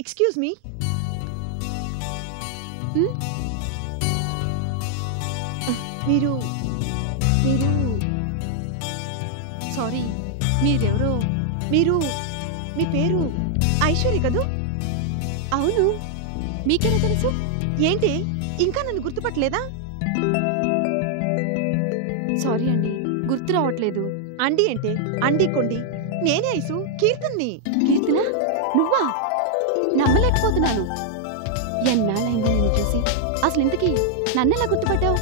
Excuse me. మీరు మీరు sorry, మీరెవరో? మీరు మీ పేరు ఐశ్వర్య కదూ? అవును, మీకెలా తెలుసు? ఏంటి ఇంకా నన్ను గుర్తుపట్టలేదా? సారీ అండి, గుర్తు రావట్లేదు. అండి అంటే అండి కొండి, నేనే ఐసు, కీర్తన్ని. కీర్తన, నువ్వా? నమ్మలేకపోతున్నాను. ఎన్నాళ్ళైందో నేను చూసి. అసలు ఇంతకీ నన్నెలా గుర్తుపట్టావు?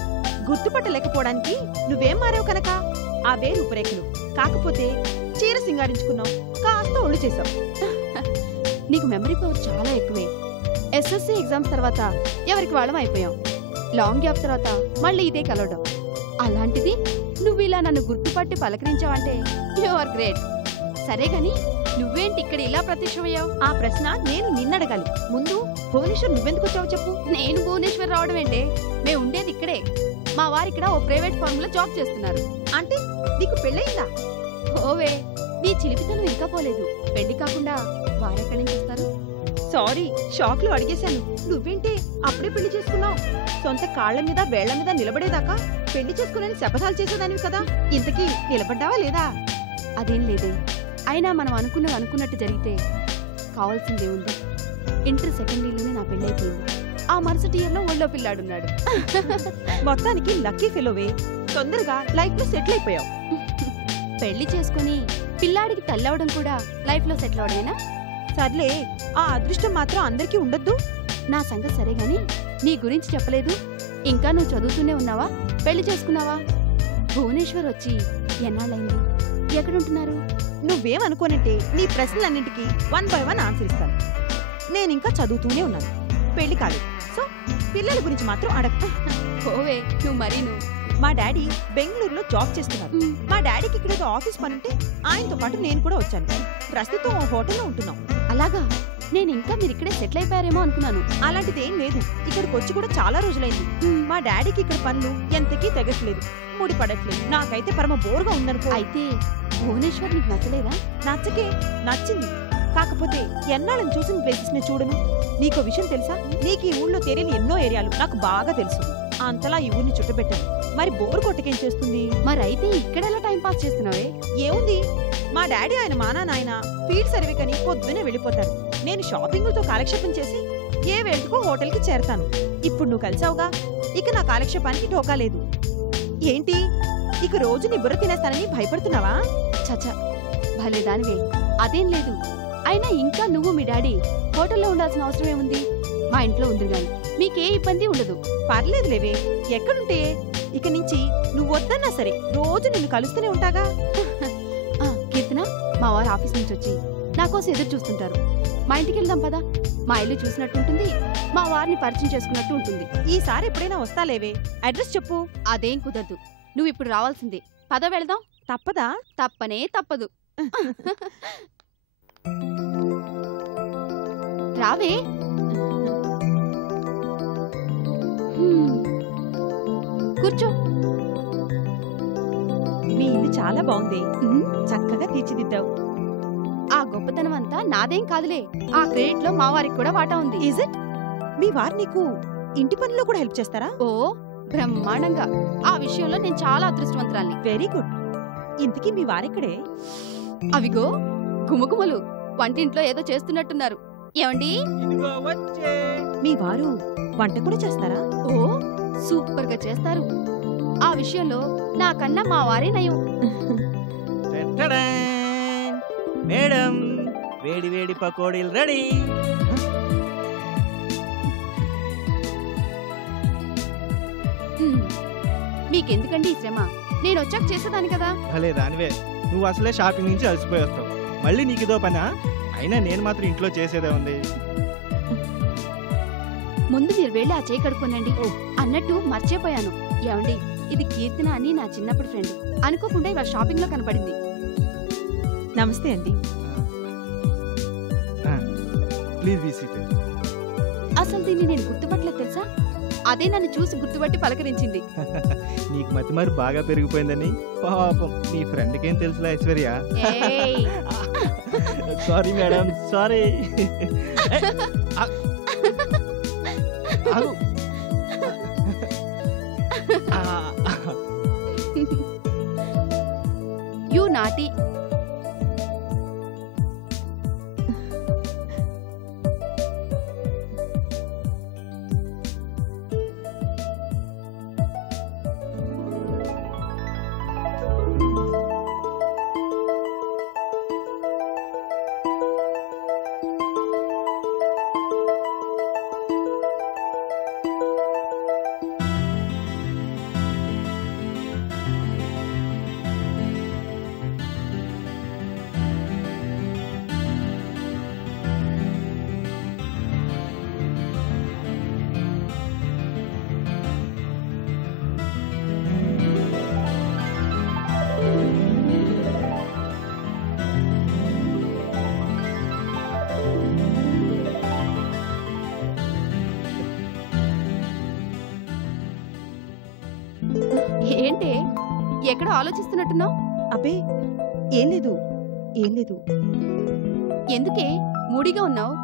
గుర్తుపట్టలేకపోవడానికి నువ్వేం మారావు కనుక. అవే రూపురేఖలు. కాకపోతే చీర సింగారించుకున్నావు, కాస్త ఒళ్ళు చేసావు. నీకు మెమరీ పవర్ చాలా ఎక్కువే. ఎస్ఎస్సి ఎగ్జామ్స్ తర్వాత ఎవరికి వాళ్ళం అయిపోయాం. లాంగ్ గ్యాప్ తర్వాత మళ్ళీ ఇదే కలవడం. అలాంటిది నువ్వు ఇలా నన్ను గుర్తుపట్టి పలకరించావంటే యు ఆర్ గ్రేట్. సరే గాని నువ్వేంటి ఇక్కడ ఇలా ప్రత్యక్షమయ్యావు? ఆ ప్రశ్న నేను నిన్నడగాలి. ముందు భువనేశ్వర్ నువ్వెందుకు వచ్చావు చెప్పు. నేను భువనేశ్వర్ రావడం ఏంటే? మేము ఉండేది ఇక్కడే. మా వారిక్కడ ఓ ప్రైవేట్ ఫార్మ్ లో జాబ్ చేస్తున్నారు. అంటే నీకు పెళ్ళయిందా? ఓవే, నీ చిలిపితనం ఇంకా పోలేదు. పెళ్లి కాకుండా వారెక్కడి నుంచి వస్తారు? సారీ, షాక్ లో అడిగేశాను. నువ్వేంటే అప్పుడే పెళ్లి చేసుకున్నావు? సొంత కాళ్ల మీద వేళ్ల మీద నిలబడేదాకా పెళ్లి చేసుకుని శపథాలు చేసేదానివి కదా. ఇంతకీ నిలబడ్డావా లేదా? అదేం లేదే. అయినా మనం అనుకున్నట్టు జరిగితే కావాల్సిందే ఉంది. ఇంటర్ సెకండ్ ఇయర్లోనే నా పెళ్ళైపోయింది. ఆ మరుసటి ఇయర్లో ఒళ్ళో పిల్లాడున్నాడు. మొత్తానికి లక్కీ ఫెలోవే. తొందరగా లైఫ్ లో సెటిల్ అయిపోయావు. పెళ్లి చేసుకుని పిల్లాడికి తల్లవడం కూడా లైఫ్ లో సెటిల్ అవడమేనా? సర్లే, ఆ అదృష్టం మాత్రం అందరికీ ఉండద్దు. నా సంగతి సరే గాని నీ గురించి చెప్పలేదు. ఇంకా నువ్వు చదువుతూనే ఉన్నావా? పెళ్లి చేసుకున్నావా? భువనేశ్వర్ వచ్చి ఎన్నాళ్ళైంది? ఎక్కడుంటున్నారు? నువ్వేమనుకోనంటే నీ ప్రశ్నలన్నింటికి 1 by 1 ఆన్సర్ ఇస్తాను. నేనింకా చదువుతూనే ఉన్నాను, పెళ్లి కాదు. సో పిల్లల గురించి మాత్రం అడగ. ఓవే, నువ్వు మరీను. మా డాడీ బెంగళూరులో జాబ్ చేస్తున్నారు. మా డాడీకి ఇక్కడ ఏదో ఆఫీస్ పనుంటే ఆయనతో పాటు నేను కూడా వచ్చాను. ప్రస్తుతం ఓ హోటల్లో ఉంటున్నాం. అలాగా? నేను ఇంకా మీరు ఇక్కడే సెటిల్ అయిపోయారేమో అనుకున్నాను. అలాంటిది ఏం లేదు. ఇక్కడికి వచ్చి కూడా చాలా రోజులైంది. మా డాడీకి ఇక్కడ పనులు ఎంతకీ తెగట్లేదు, ముడి పడట్లేదు. నాకైతే పరమ బోర్గా ఉందనుకో. అయితే భువనేశ్వర్ నీకు నచ్చలేదా? నచ్చకే, నచ్చింది. కాకపోతే ఎన్నాళ్ళని చూసిన ప్లేసెస్ ని చూడను. నీకో విషయం తెలుసా? నీకు ఈ ఊళ్ళో తెలియని ఎన్నో ఏరియాలు నాకు బాగా తెలుసు. అంతలా ఈ ఊరిని చుట్టపెట్టాను. మరి బోర్ కొట్టకేం చేస్తుంది? మరైతే ఇక్కడెలా టైం పాస్ చేస్తున్నావే? ఏముంది, మా డాడీ ఆయన మానా నాయన ఫీల్డ్ సర్వేకని పొద్దునే వెళ్ళిపోతారు. నేను షాపింగ్లతో కాలక్షేపం చేసి ఏ వేళకో హోటల్కి చేరతాను. ఇప్పుడు నువ్వు కలిసావుగా, ఇక నా కాలక్షేపానికి ఢోకా లేదు. ఏంటి, ఇక రోజు నీ బుర్ర తినేస్తానని భయపడుతున్నావా? చచా, భలే దానివే. అదేం లేదు. అయినా ఇంకా నువ్వు మీ డాడీ హోటల్లో ఉండాల్సిన అవసరం ఏముంది? మా ఇంట్లో ఉంది గాని మీకే ఇబ్బంది ఉండదు. పర్లేదులేవే, ఎక్కడుంటే ఇక నుంచి నువ్వు వద్దన్నా సరే రోజు నిన్ను కలుస్తూనే ఉంటాగా. కీర్తన, మా వారు ఆఫీస్ నుంచి వచ్చి నా కోసం ఎదురు చూస్తుంటారు. మా ఇంటికి వెళ్దాం పదా. మా ఇల్లు చూసినట్టుంటుంది, మా వారిని పరిచయం చేసుకున్నట్టు ఉంటుంది. ఈసారి ఎప్పుడైనా వస్తాలేవే, అడ్రస్ చెప్పు. అదేం కుదరదు, నువ్వు ఇప్పుడు రావాల్సిందే. పద వెళ్దాం. తప్పదా? తప్పనే తప్పదు. రావే. కూర్చో. మీ ఇల్లు చాలా బాగుంది, చక్కగా తీర్చిదిద్దావు. ఆ గొప్పతనం అంతా నాదేం కాదులే. ఆ క్రెడిట్ లో మా వారికి కూడా వాటా ఉంది. Is it? మీ వారు నీకు ఇంటి పనిలో కూడా హెల్ప్ చేస్తారా? ఓ బ్రహ్మాండంగా. ఆ విషయంలో నేను చాలా అదృష్టవంతురాల్ని. Very good. ఇంతకీ మీ వారెక్కడే? అవిగో గుమగుమలు వంటింట్లో ఏదో చేస్తున్నట్టున్నారు. ఏమండి, మీ వారు వంట కూడా చేస్తారా? ఓ సూపర్ గా చేస్తారు. ఆ విషయంలో నాకన్నా మా వారే నయం. మేడం, వేడి వేడి పకోడీలు రెడీ. మీకెందుకండి ఈ శ్రమ? నేను వచ్చాక చేసేదాన్ని కదా. భలే దానివే, నువ్వు అసలే షాపింగ్ నుంచి అలసిపోయి వస్తావు, మళ్ళీ నీకు ఇదో పనా? అయినా నేను మాత్రం ఇంట్లో చేసేదే ఉంది. ముందు మీరు వెళ్ళి ఆ చేయి కడుక్కోనండి. అన్నట్టు మర్చిపోయాను. ఏమండి, ఇది కీర్తన అని నా చిన్నప్పుడు ఫ్రెండ్. అనుకోకుండా ఇవాళ షాపింగ్ లో కనపడింది. నమస్తే అండి. Please be seated. అసలు దీన్ని నేను గుర్తుపట్టలేదు తెలుసా? అదే నన్ను చూసి గుర్తుపట్టి పలకరించింది. నీకు మతి మరి బాగా పెరిగిపోయిందని పాపం నీ ఫ్రెండ్కేం తెలుసులా ఐశ్వర్య. ఏయ్! Sorry madam, sorry. యు నాటి. ఏంటే ఎక్కడో ఆలోచిస్తున్నట్టున్నావు? అబ్బే ఏం లేదు, ఏం లేదు. ఎందుకే మూడిగా ఉన్నావు?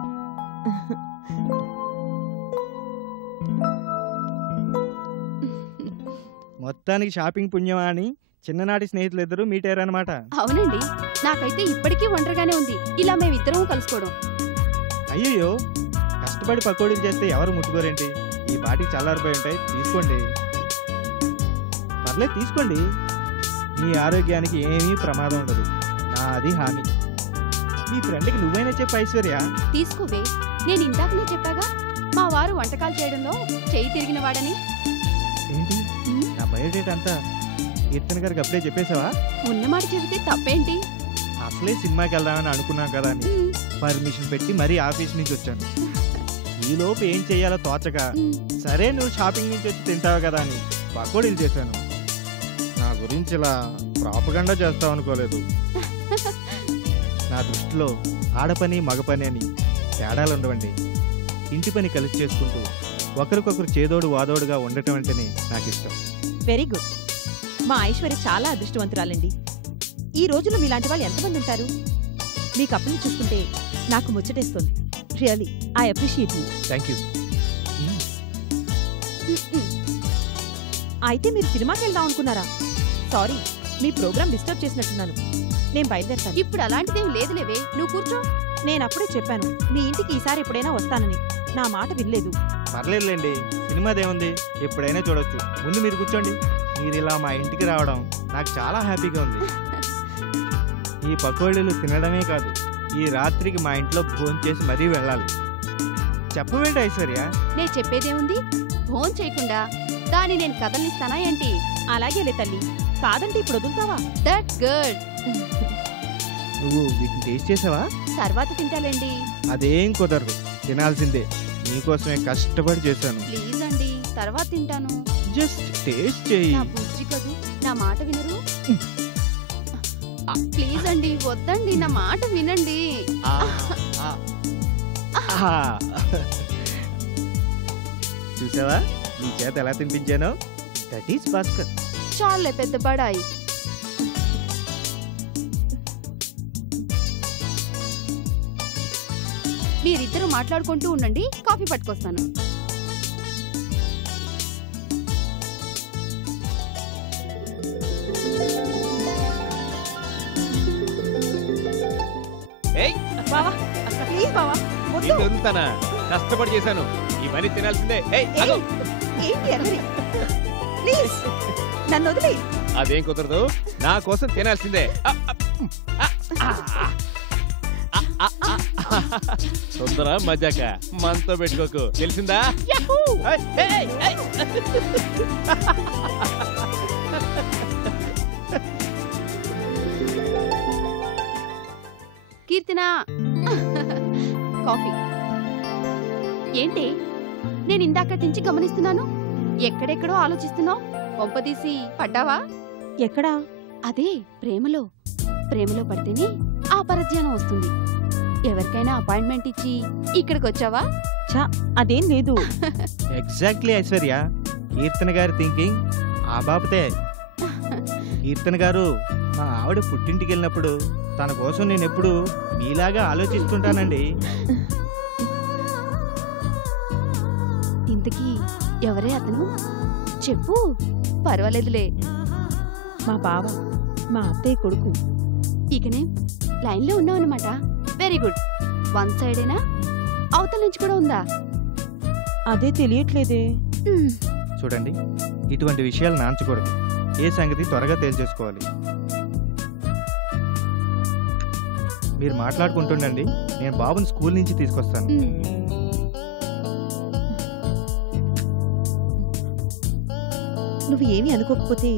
మొత్తానికి షాపింగ్ పుణ్యమా అని చిన్ననాటి స్నేహితులిద్దరూ మీట్ అయ్యారనమాట. అవునండి, నాకైతే ఇప్పటికీ ఒంటరిగానే ఉంది ఇలా మేమిద్దరం కలుసుకోవడం. అయ్యయ్యో, కష్టపడి పకోడీలు చేస్తే ఎవరు ముట్టుకోరేంటి? ఈ పాటికి చల్లారిపోయి ఉంటాయి. తీసుకోండి, పర్లేదు తీసుకోండి. మీ ఆరోగ్యానికి ఏమీ ప్రమాదం ఉండదు, నాది హామీ. మీ ఫ్రెండ్కి నువ్వైనా చెప్పు ఐశ్వర్య. తీసుకోవే, నేను ఇందాకనే చెప్పాగా మా వారు వంటకాలు చేయడంలో చేయి తిరిగిన వాడని. ఏంటి నా బయోడేటా అంతా కీర్తన గారికి అప్పుడే చెప్పేశావా? ఉన్నమాట చెబితే తప్పేంటి? అసలే సినిమాకి వెళ్దామని అనుకున్నాం కదా అని పర్మిషన్ పెట్టి మరీ ఆఫీస్ నుంచి వచ్చాను. ఈలోపు ఏం చెయ్యాలో తోచక సరే నువ్వు షాపింగ్ నుంచి వచ్చి తింటావు కదా అని పకోడీలు చేశాను. నా గురించి ఇలా ప్రాపగండా చేస్తావు అనుకోలేదు. నా దృష్టిలో ఆడపని మగ పని అని తేడాలు ఉండవండి. ఇంటి పని కలిసి చేసుకుంటూ ఒకరికొకరు చేదోడు వాదోడుగా ఉండటం అంటేనే నాకు ఇష్టం. Very good. మా ఐశ్వర్య చాలా అదృష్టవంతురాలండి. ఈ రోజుల్లో మీలాంటి వాళ్ళు ఎంతమంది ఉంటారు? మీ కప్పుని చూస్తుంటే నాకు ముచ్చటేస్తుంది. Really I appreciate you. Thank you. అయితే మీరు సినిమాకి వెళ్దాం అనుకున్నారా? సారీ, మీ ప్రోగ్రామ్ డిస్టర్బ్ చేసినట్టున్నాను. నేను బయలుదేరుతాను. ఇప్పుడు అలాంటిదేం లేదులేవే, నువ్వు కూర్చో. నేను అప్పుడే చెప్పాను మీ ఇంటికి ఈసారి ఎప్పుడైనా వస్తానని. నా మాట వినలేదు. పర్లేదులేండి, సినిమాదేముంది, ఎప్పుడైనా చూడొచ్చు. ముందు మీరు కూర్చోండి. మీరు ఇలా మా ఇంటికి రావడం నాకు చాలా హ్యాపీగా ఉంది. ఈ పకోడీలు తినడమే కాదు, ఈ రాత్రికి మా ఇంట్లో భోజనం చేసి మరీ వెళ్ళాలి. చెప్పవేంటి ఐశ్వర్య? నేను చెప్పేదేముంది, భోన్ చేయకుండా దాన్ని నేను కదలనిస్తానా ఏంటి? అలాగేలే తల్లి, కాదంటే ఇప్పుడు వదులుతావా? That good. నువ్వు వీటిని టేస్ట్ చేసావా? తర్వాత తింటాలేండి. అదేం కుదరదు, తినాల్సిందే. నీకోసమే కష్టపడి చేశాను. ప్లీజ్ అండి, తర్వాత తింటాను. జస్ట్ టేస్ట్ చేయి. నా బుజ్జి కదూ, నా మాట వినరు? ప్లీజ్ అండి, వద్దండి, నా మాట వినండి. చూసావా నీ చేత ఎలా తినిపించానో? That is Bhaskar. చాలే పెద్ద బడాయి. మీరిద్దరూ మాట్లాడుకుంటూ ఉండండి, కాఫీ పట్టుకొస్తాను. బావా ప్లీజ్ బావా, వద్దు. వదులుతానా? కష్టపడి చేశాను, ఈ పని తినాల్సిందే. ఏంటి అల్లరి? ప్లీజ్ నన్ను వదిలే. అదేం కుదరదు, నా కోసం తినాల్సిందే. తొందర మజాక మనతో పెట్టుకోకు, తెలిసిందా? కీర్తన, కాఫీ. ఏంటి నేను ఇందాక నుంచి గమనిస్తున్నాను. ఎక్కడెక్కడో ఆలోచిస్తున్నావు. కొంపదీసి పడ్డావా? ఎక్కడా? అదే ప్రేమలో. ప్రేమలో పడితేనే ఆ పరధ్యానం వస్తుంది. ఎవరికైనా అపాయింట్మెంట్ ఇచ్చి ఇక్కడికి వచ్చావా? అదేం లేదు. ఎగ్జాక్ట్లీ ఐశ్వర్య, కీర్తన గారి థింకింగ్ ఆ బాబతే. కీర్తన గారు, మా ఆవిడ పుట్టింటికి వెళ్ళినప్పుడు తన కోసం నేను ఎప్పుడు మీలాగా ఆలోచిస్తుంటానండి. ఇంతకీ ఎవరే అతను? చెప్పు, పర్వాలేదులే. మా బావ, మా అత్తయ్య కొడుకు. ఇకనే లైన్లో ఉన్నావన్నమాట. Very good. వన్ సైడేనా, అవతల నుంచి కూడా ఉందా? అదే తెలియట్లేదే. చూడండి, ఇటువంటి విషయాలు నాంచకూడదు. ఏ సంగతి త్వరగా తేల్చేసుకోవాలి. మీరు మాట్లాడుకుంటుండండి, నేను బాబుని స్కూల్ నుంచి తీసుకొస్తాను. నువ్వు ఏమీ అనుకోకపోతే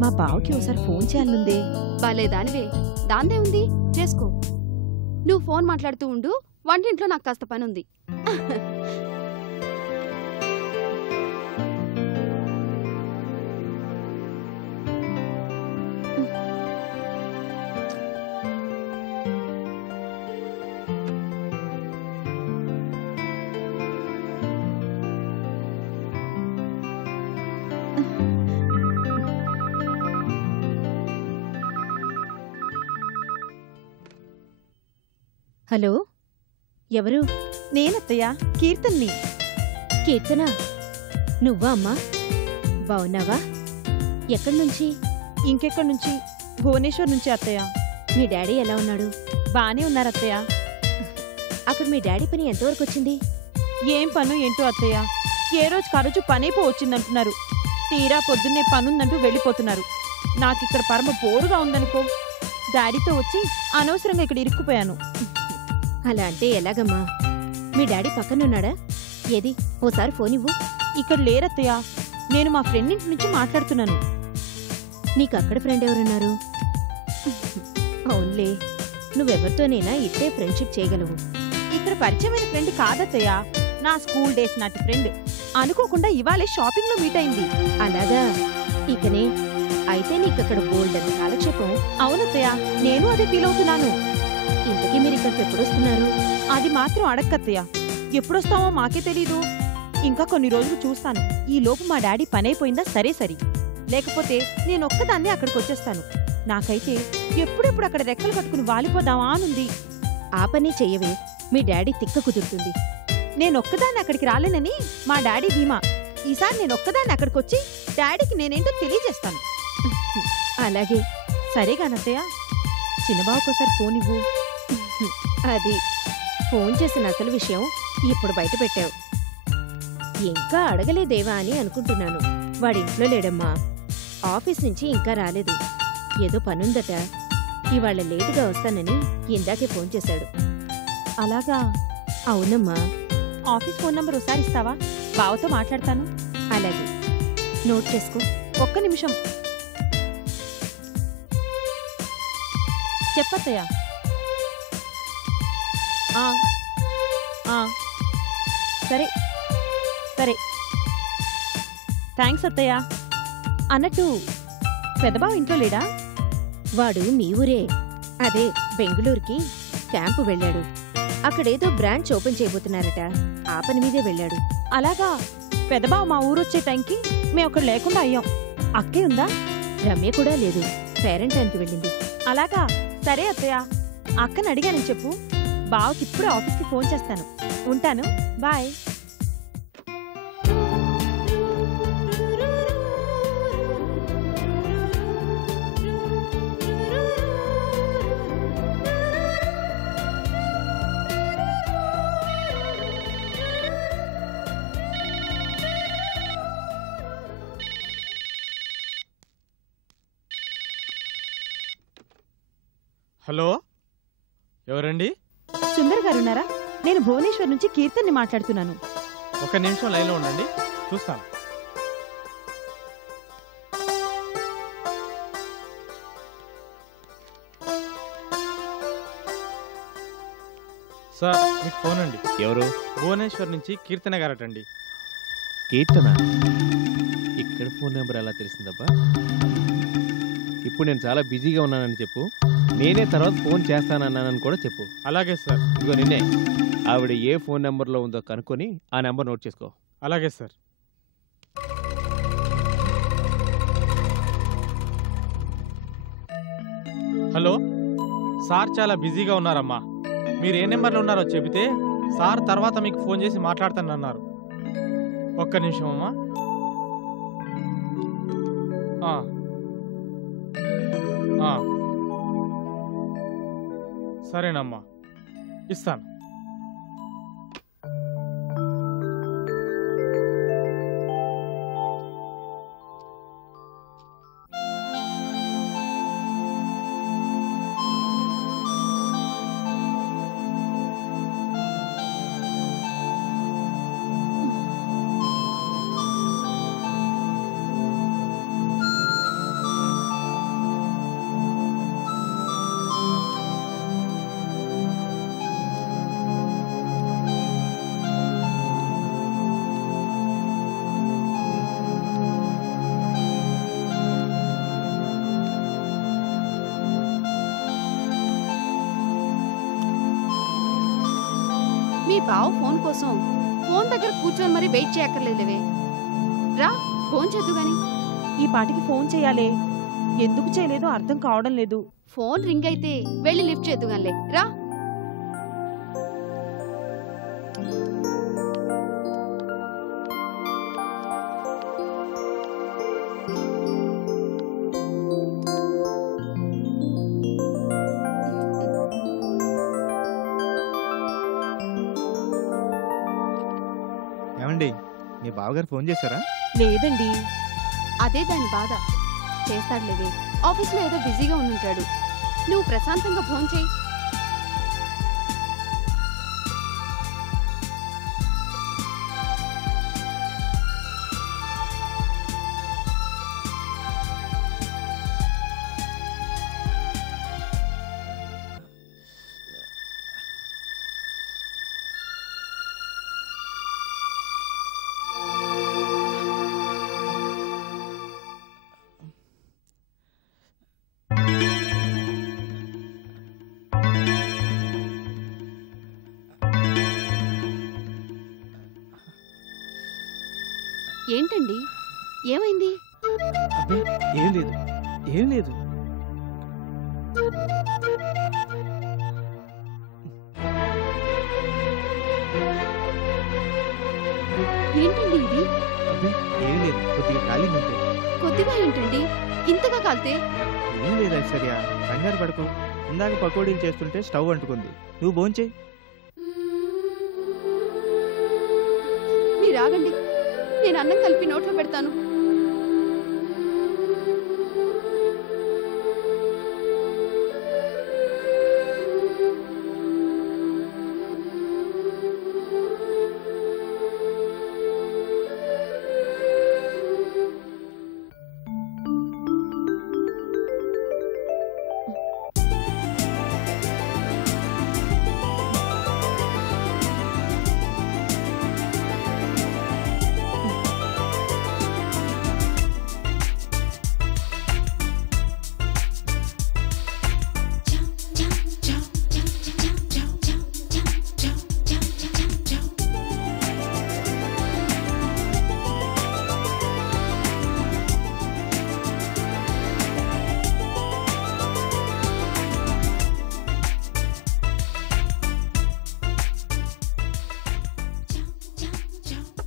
మా బావకి ఒకసారి ఫోన్ చేయాలనుందే. బాలేదానివే, దాందే ఉంది, చేసుకో. నువ్వు ఫోన్ మాట్లాడుతూ ఉండు, వంటింట్లో నాకు కాస్త పని ఉంది. హలో, ఎవరు? నేనత్తయ్య, కీర్తన్ని. కీర్తన, నువ్వా అమ్మా? బావున్నావా? ఎక్కడి నుంచి? ఇంకెక్కడి నుంచి? భువనేశ్వర్ నుంచి అత్తయ్య. మీ డాడీ ఎలా ఉన్నాడు? బానే ఉన్నారు అత్తయ్య. అక్కడ మీ డాడీ పని ఎంతవరకు వచ్చింది? ఏం పను ఏంటో అత్తయ్య, ఏ రోజు కరోజు పనైపో వచ్చిందంటున్నారు. తీరా పొద్దున్నే పనుందంటూ వెళ్ళిపోతున్నారు. నాకిక్కడ పరమ బోరుగా ఉందనుకో. డాడీతో వచ్చి అనవసరంగా ఇక్కడ ఇరుక్కుపోయాను. అలా అంటే ఎలాగమ్మా? మీ డాడీ పక్కనున్నాడా? ఏది, ఓసారి ఫోన్ ఇవ్వు. ఇక్కడ లేరత్తయ్య, నేను మా ఫ్రెండ్ ఇంటి నుంచి మాట్లాడుతున్నాను. నీకు అక్కడ ఫ్రెండ్ ఎవరున్నారు? అవునులే, నువ్వెవరితోనైనా ఇట్టే ఫ్రెండ్షిప్ చేయగలవు. ఇక్కడ పరిచయమైన ఫ్రెండ్ కాదత్తయ్య, నా స్కూల్ డేస్ నాటి ఫ్రెండ్. అనుకోకుండా ఇవాళే షాపింగ్ లో మీట్ అయింది. అలాగా? ఇకనే అయితే నీకక్కడ బోల్డ్ అంత కాలక్షేపం. అవునత్తయ్య, నేను అదే ఫీల్ అవుతున్నాను. ఇంతకీ మీరు ఇక్కడికి ఎప్పుడు వస్తున్నారు? అది మాత్రం అడక్కత్తయ్య, ఎప్పుడొస్తామో మాకే తెలీదు. ఇంకా కొన్ని రోజులు చూస్తాను. ఈ లోపు మా డాడీ పనైపోయిందా సరే సరి, లేకపోతే నేనొక్కదాన్నే అక్కడికి వచ్చేస్తాను. నాకైతే ఎప్పుడెప్పుడు అక్కడ రెక్కలు కట్టుకుని వాలిపోదామా అనుంది. ఆ పని చెయ్యవే, మీ డాడీ తిక్క కుదురుతుంది. నేనొక్కదాన్ని అక్కడికి రాలేనని మా డాడీ ధీమా. ఈసారి నేనొక్కదాన్ని అక్కడికొచ్చి డాడీకి నేనేంటో తెలియజేస్తాను. అలాగే. సరేగానత్తయ్య, చిన్నబాబుకోసారి ఫోన్ ఇవ్వు. అది ఫోన్ చేసిన అసలు విషయం ఇప్పుడు బయట పెట్టావు. ఇంకా అడగలేదేవా అని అనుకుంటున్నాను. వాడింట్లో లేడమ్మా, ఆఫీస్ నుంచి ఇంకా రాలేదు. ఏదో పనుందట, ఇవాళ లేటుగా వస్తానని ఇందాకే ఫోన్ చేశాడు. అలాగా? అవునమ్మా. ఆఫీస్ ఫోన్ నంబర్ ఒకసారి ఇస్తావా? బావతో మాట్లాడతాను. అలాగే, నోట్ చేసుకో. ఒక్క నిమిషం. చెప్పత్తయ్య. సరే సరే, థ్యాంక్స్ అత్తయ్య. అన్నట్టు పెద్దబావ ఇంట్లో లేడా? వాడు మీ ఊరే, అదే బెంగుళూరుకి క్యాంపు వెళ్ళాడు. అక్కడేదో బ్రాంచ్ ఓపెన్ చేయబోతున్నారట, ఆ పని మీదే వెళ్ళాడు. అలాగా? పెద్దబావ మా ఊరొచ్చే టైంకి మేము అక్కడ లేకుండా అయ్యాం. అక్కే ఉందా? రమ్య కూడా లేదు, పేరెంటానికి వెళ్ళింది. అలాగా? సరే అత్తయ్య, అక్కని అడిగానని చెప్పు. బావకి ఇప్పుడే ఆఫీస్కి ఫోన్ చేస్తాను. ఉంటాను, బాయ్. హలో, ఎవరండి? సుందర్ గారున్నారా? నేను భువనేశ్వర్ నుంచి కీర్తన్ని మాట్లాడుతున్నాను. ఒక నిమిషం లైన్లో ఉండండి, చూస్తాను. సార్, మీకు ఫోన్ అండి. ఎవరు? భువనేశ్వర్ నుంచి కీర్తన గారటండి. కీర్తన ఇక్కడ ఫోన్ నెంబర్ ఎలా తెలిసిందబ్బా? ఇప్పుడు నేను చాలా బిజీగా ఉన్నానని చెప్పు. నేనే తర్వాత ఫోన్ చేస్తానన్నానని కూడా చెప్పు. అలాగే సార్. ఇదిగో నిన్నే. ఆవిడ ఏ ఫోన్ నెంబర్లో ఉందో కనుక్కొని ఆ నెంబర్ నోట్ చేసుకో. అలాగే సార్. హలో సార్, చాలా బిజీగా ఉన్నారమ్మా. మీరు ఏ నెంబర్లో ఉన్నారో చెబితే సార్ తర్వాత మీకు ఫోన్ చేసి మాట్లాడతానన్నారు. ఒక్క నిమిషం అమ్మా. ఆ. ఆ. సరేనమ్మా, ఇస్తాను. మీ బావ ఫోన్ కోసం ఫోన్ దగ్గర కూర్చొని మరి వెయిట్ చేయక్కర్లేదువే. రా ఫోన్ చేద్దు గాని. ఈ పాటికి ఫోన్ చేయాలే, ఎందుకు చేయలేదో అర్థం కావడం లేదు. ఫోన్ రింగ్ అయితే వెళ్ళి లిఫ్ట్ చేద్దు గానిలే. రా. ఏమండి, మీ బావగారు ఫోన్ చేశారా? లేదండి. అదే దాని బాధ. చేస్తాడులేవే, ఆఫీస్లో ఏదో బిజీగా ఉండుంటాడు. నువ్వు ప్రశాంతంగా ఫోన్ చేయి. ఏంటండి, ఏమైంది? అబ్బే, ఏం లేదు, ఏం లేదు. ఏంటండి ఇది? అబ్బే, ఏం లేదు, కొద్దిగా ఖాళీగా ఉంది. కొద్దిగా ఏంటండి, ఇంతగా కాలితే? ఏం లేదు ఐశ్వర్య, కంగారు పడకు. ఇందాక పకోడీలు చేస్తుంటే స్టవ్ అంటుకుంది. నువ్వు భోంచేయి. మీరు ఆగండి, నేను అన్నం కలిపి నోట్లో పెడతాను.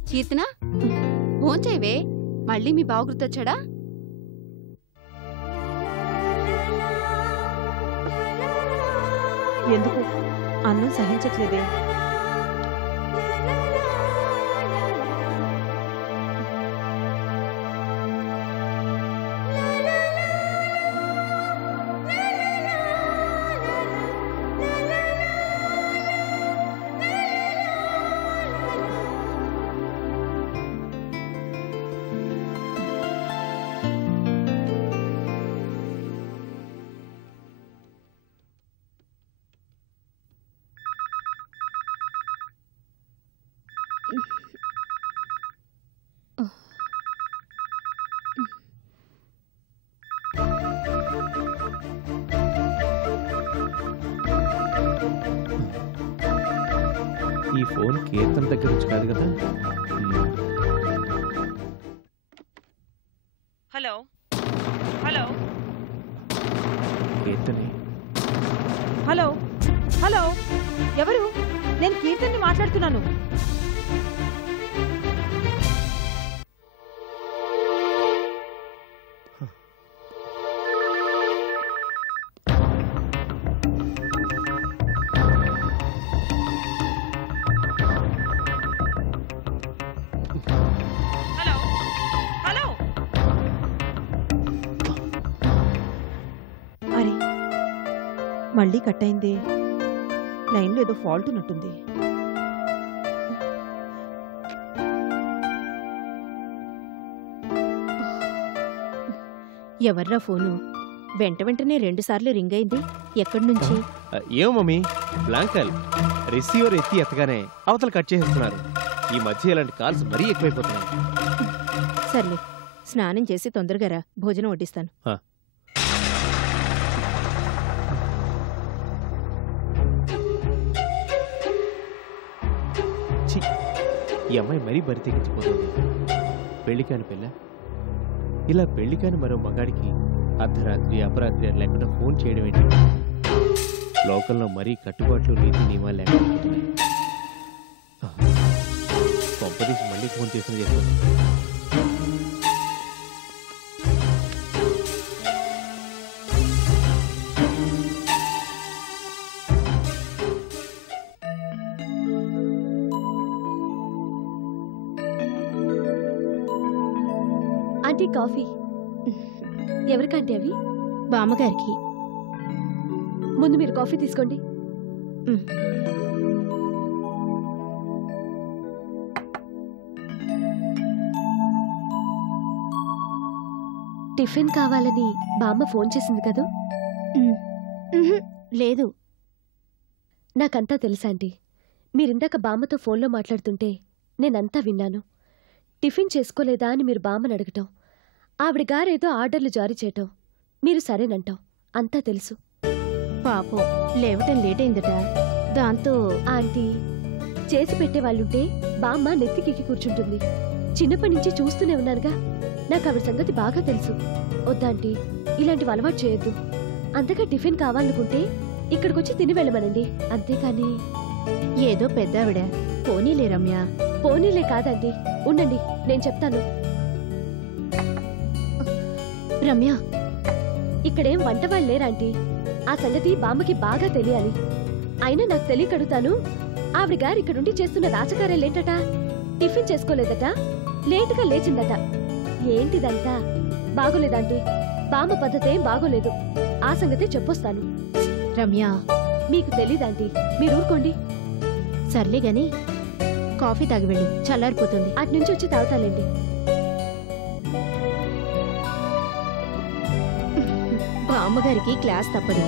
కీర్తన, భోంచేవే. మళ్ళీ మీ బావ గుర్తొచ్చాడా? ఎందుకు అన్నం సహించట్లేదే? ఈ ఫోన్ కీర్తన దగ్గర నుంచి కాదు కదా. హలో హలో కీర్తనే. హలో హలో ఎవరు? నేను కీర్తన్ని మాట్లాడుతున్నాను. హలో హలో అరే మళ్ళీ కట్ అయింది. లైన్లో ఏదో ఫాల్ట్ ఉన్నట్టుంది. ఎవర్రా ఫోను? వెంటనే 2 సార్లు రింగ్ అయింది. ఎక్కడి నుంచి? ఏమో మమ్మీ, బ్లాంకల్. రిసీవర్ ఎత్తి ఎత్తగానే అవతల కట్ చేసేస్తున్నారు. ఈ మధ్య ఇలాంటి కాల్స్ మరీ ఎక్కువైపోతున్నాయి. సర్లే, స్నానం చేసి తొందరగా రా, భోజనం వడ్డిస్తాను. ఈ అమ్మాయి మరీ బరి తెగించిపోతుంది. పెళ్లికాని పిల్ల ఇలా పెళ్లికాని మరో మగాడికి అర్ధరాత్రి అపరాత్రి అని లేకుండా ఫోన్ చేయడం ఏంటి? లోకంలో మరీ కట్టుబాట్లు నీతి నియమాలు లేకపోతున్నాయి. కొంపదీసి మళ్ళీ ఫోన్ చేసిన చేస్తాను. Aunty coffee. ఎవరికంటే అవి? బామ్మగారికి. ముందు మీరు కాఫీ తీసుకోండి. టిఫిన్ కావాలని బామ్మ ఫోన్ చేసింది కదూ? లేదు. నాకంతా తెలుసా ఆంటీ. మీరిందాక బామ్మతో ఫోన్లో మాట్లాడుతుంటే నేనంతా విన్నాను. టిఫిన్ చేసుకోలేదా అని మీరు బామ్మని అడగటం, ఆవిడ గారేదో ఆర్డర్లు జారీ చేయటం, మీరు సరేనంటాం, అంతా తెలుసు. పాపం లేవటం లేట్ అయిందట. దాంతో ఆంటీ, చేసి పెట్టేవాళ్ళుంటే బామ్మ నెత్తికెక్కి కూర్చుంటుంది. చిన్నప్పటి నుంచి చూస్తూనే ఉన్నానుగా, నాకు ఆవిడ సంగతి బాగా తెలుసు. వద్దాంటీ, ఇలాంటివి అలవాటు చేయొద్దు. అంతగా టిఫిన్ కావాలనుకుంటే ఇక్కడికొచ్చి తిని వెళ్ళమనండి, అంతేకాని. ఏదో పెద్దావిడ. పోనీలే రమ్య. పోనీలే కాదండి, ఉండండి నేను చెప్తాను. రమ్య, ఇక్కడేం వంట వాళ్ళు లేరాంటీ. ఆ సంగతి బామ్మకి బాగా తెలియాలి. అయినా నాకు తెలియకడుగుతాను, ఆవిడ గారు ఇక్కడుండి చేస్తున్న రాజకార్యాలేంటట? టిఫిన్ చేసుకోలేదట, లేటుగా లేచిందట. ఏంటిదంతా? బాగోలేదాంటీ, బామ్మ పద్ధతేం బాగోలేదు. ఆ సంగతే చెప్పొస్తాను. రమ్య, మీకు తెలీదాంటీ, మీరు ఊరుకోండి. సర్లే గాని కాఫీ తాగి వెళ్ళు, చల్లారిపోతుంది. అట్నుంచి వచ్చి తాగుతాలేండి. బామ్మగారికి క్లాస్ తప్పదు.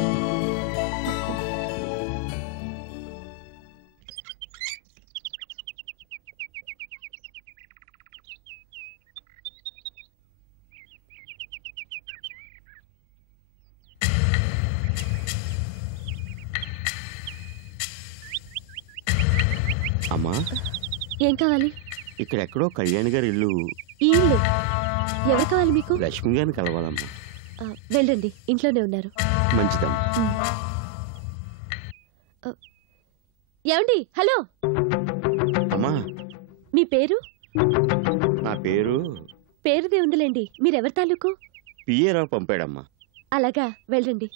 అమ్మా, ఏం కావాలి? ఇక్కడెక్కడో కళ్యాణి గారి ఇల్లు. ఈ ఇల్లు ఎవరు కావాలి మీకు? లక్ష్మి గారిని కలవాలమ్మా. వెళ్ళండి, ఇంట్లోనే ఉన్నారు. మంచిదమ్మా. ఏమండి? హలో, అమ్మా, మీ పేరు? నా పేరు పేరుదే ఉందిలేండి. మీరెవరి తాలూకు? పిఏరావు పంపాడమ్మా. అలాగా, వెళ్ళండి.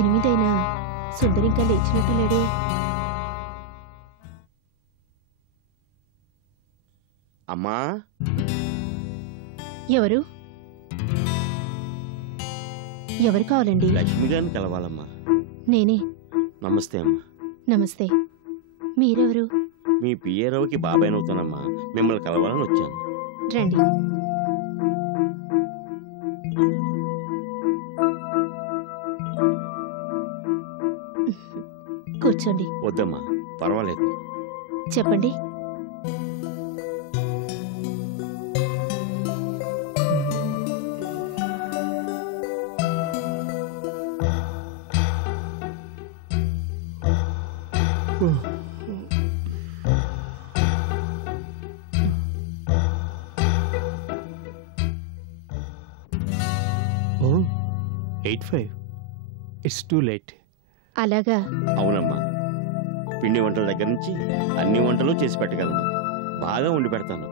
ఎనిమిదైనా సుందరింకా లేచినట్టు లేడే. అమ్మా, ఎవరు? ఎవరు కావాలండి? లక్ష్మి గారిని కలవాలమ్మా. నేనే. నమస్తే అమ్మా. నమస్తే. మీరెవరు? మీ పిఏరావుకి బాబాయ్ అవుతానమ్మా. మిమ్మల్ని కలవాలని వచ్చాను. రండి. కూర్చోండి. వద్దమ్మా, పర్వాలేదు. చెప్పండి. ఓ 85. It's too late. అలాగా? అవునమ్మా, పిండి వంటల దగ్గర నుంచి అన్ని వంటలు చేసి పెట్టగలను. బాగా వండి పెడతాను.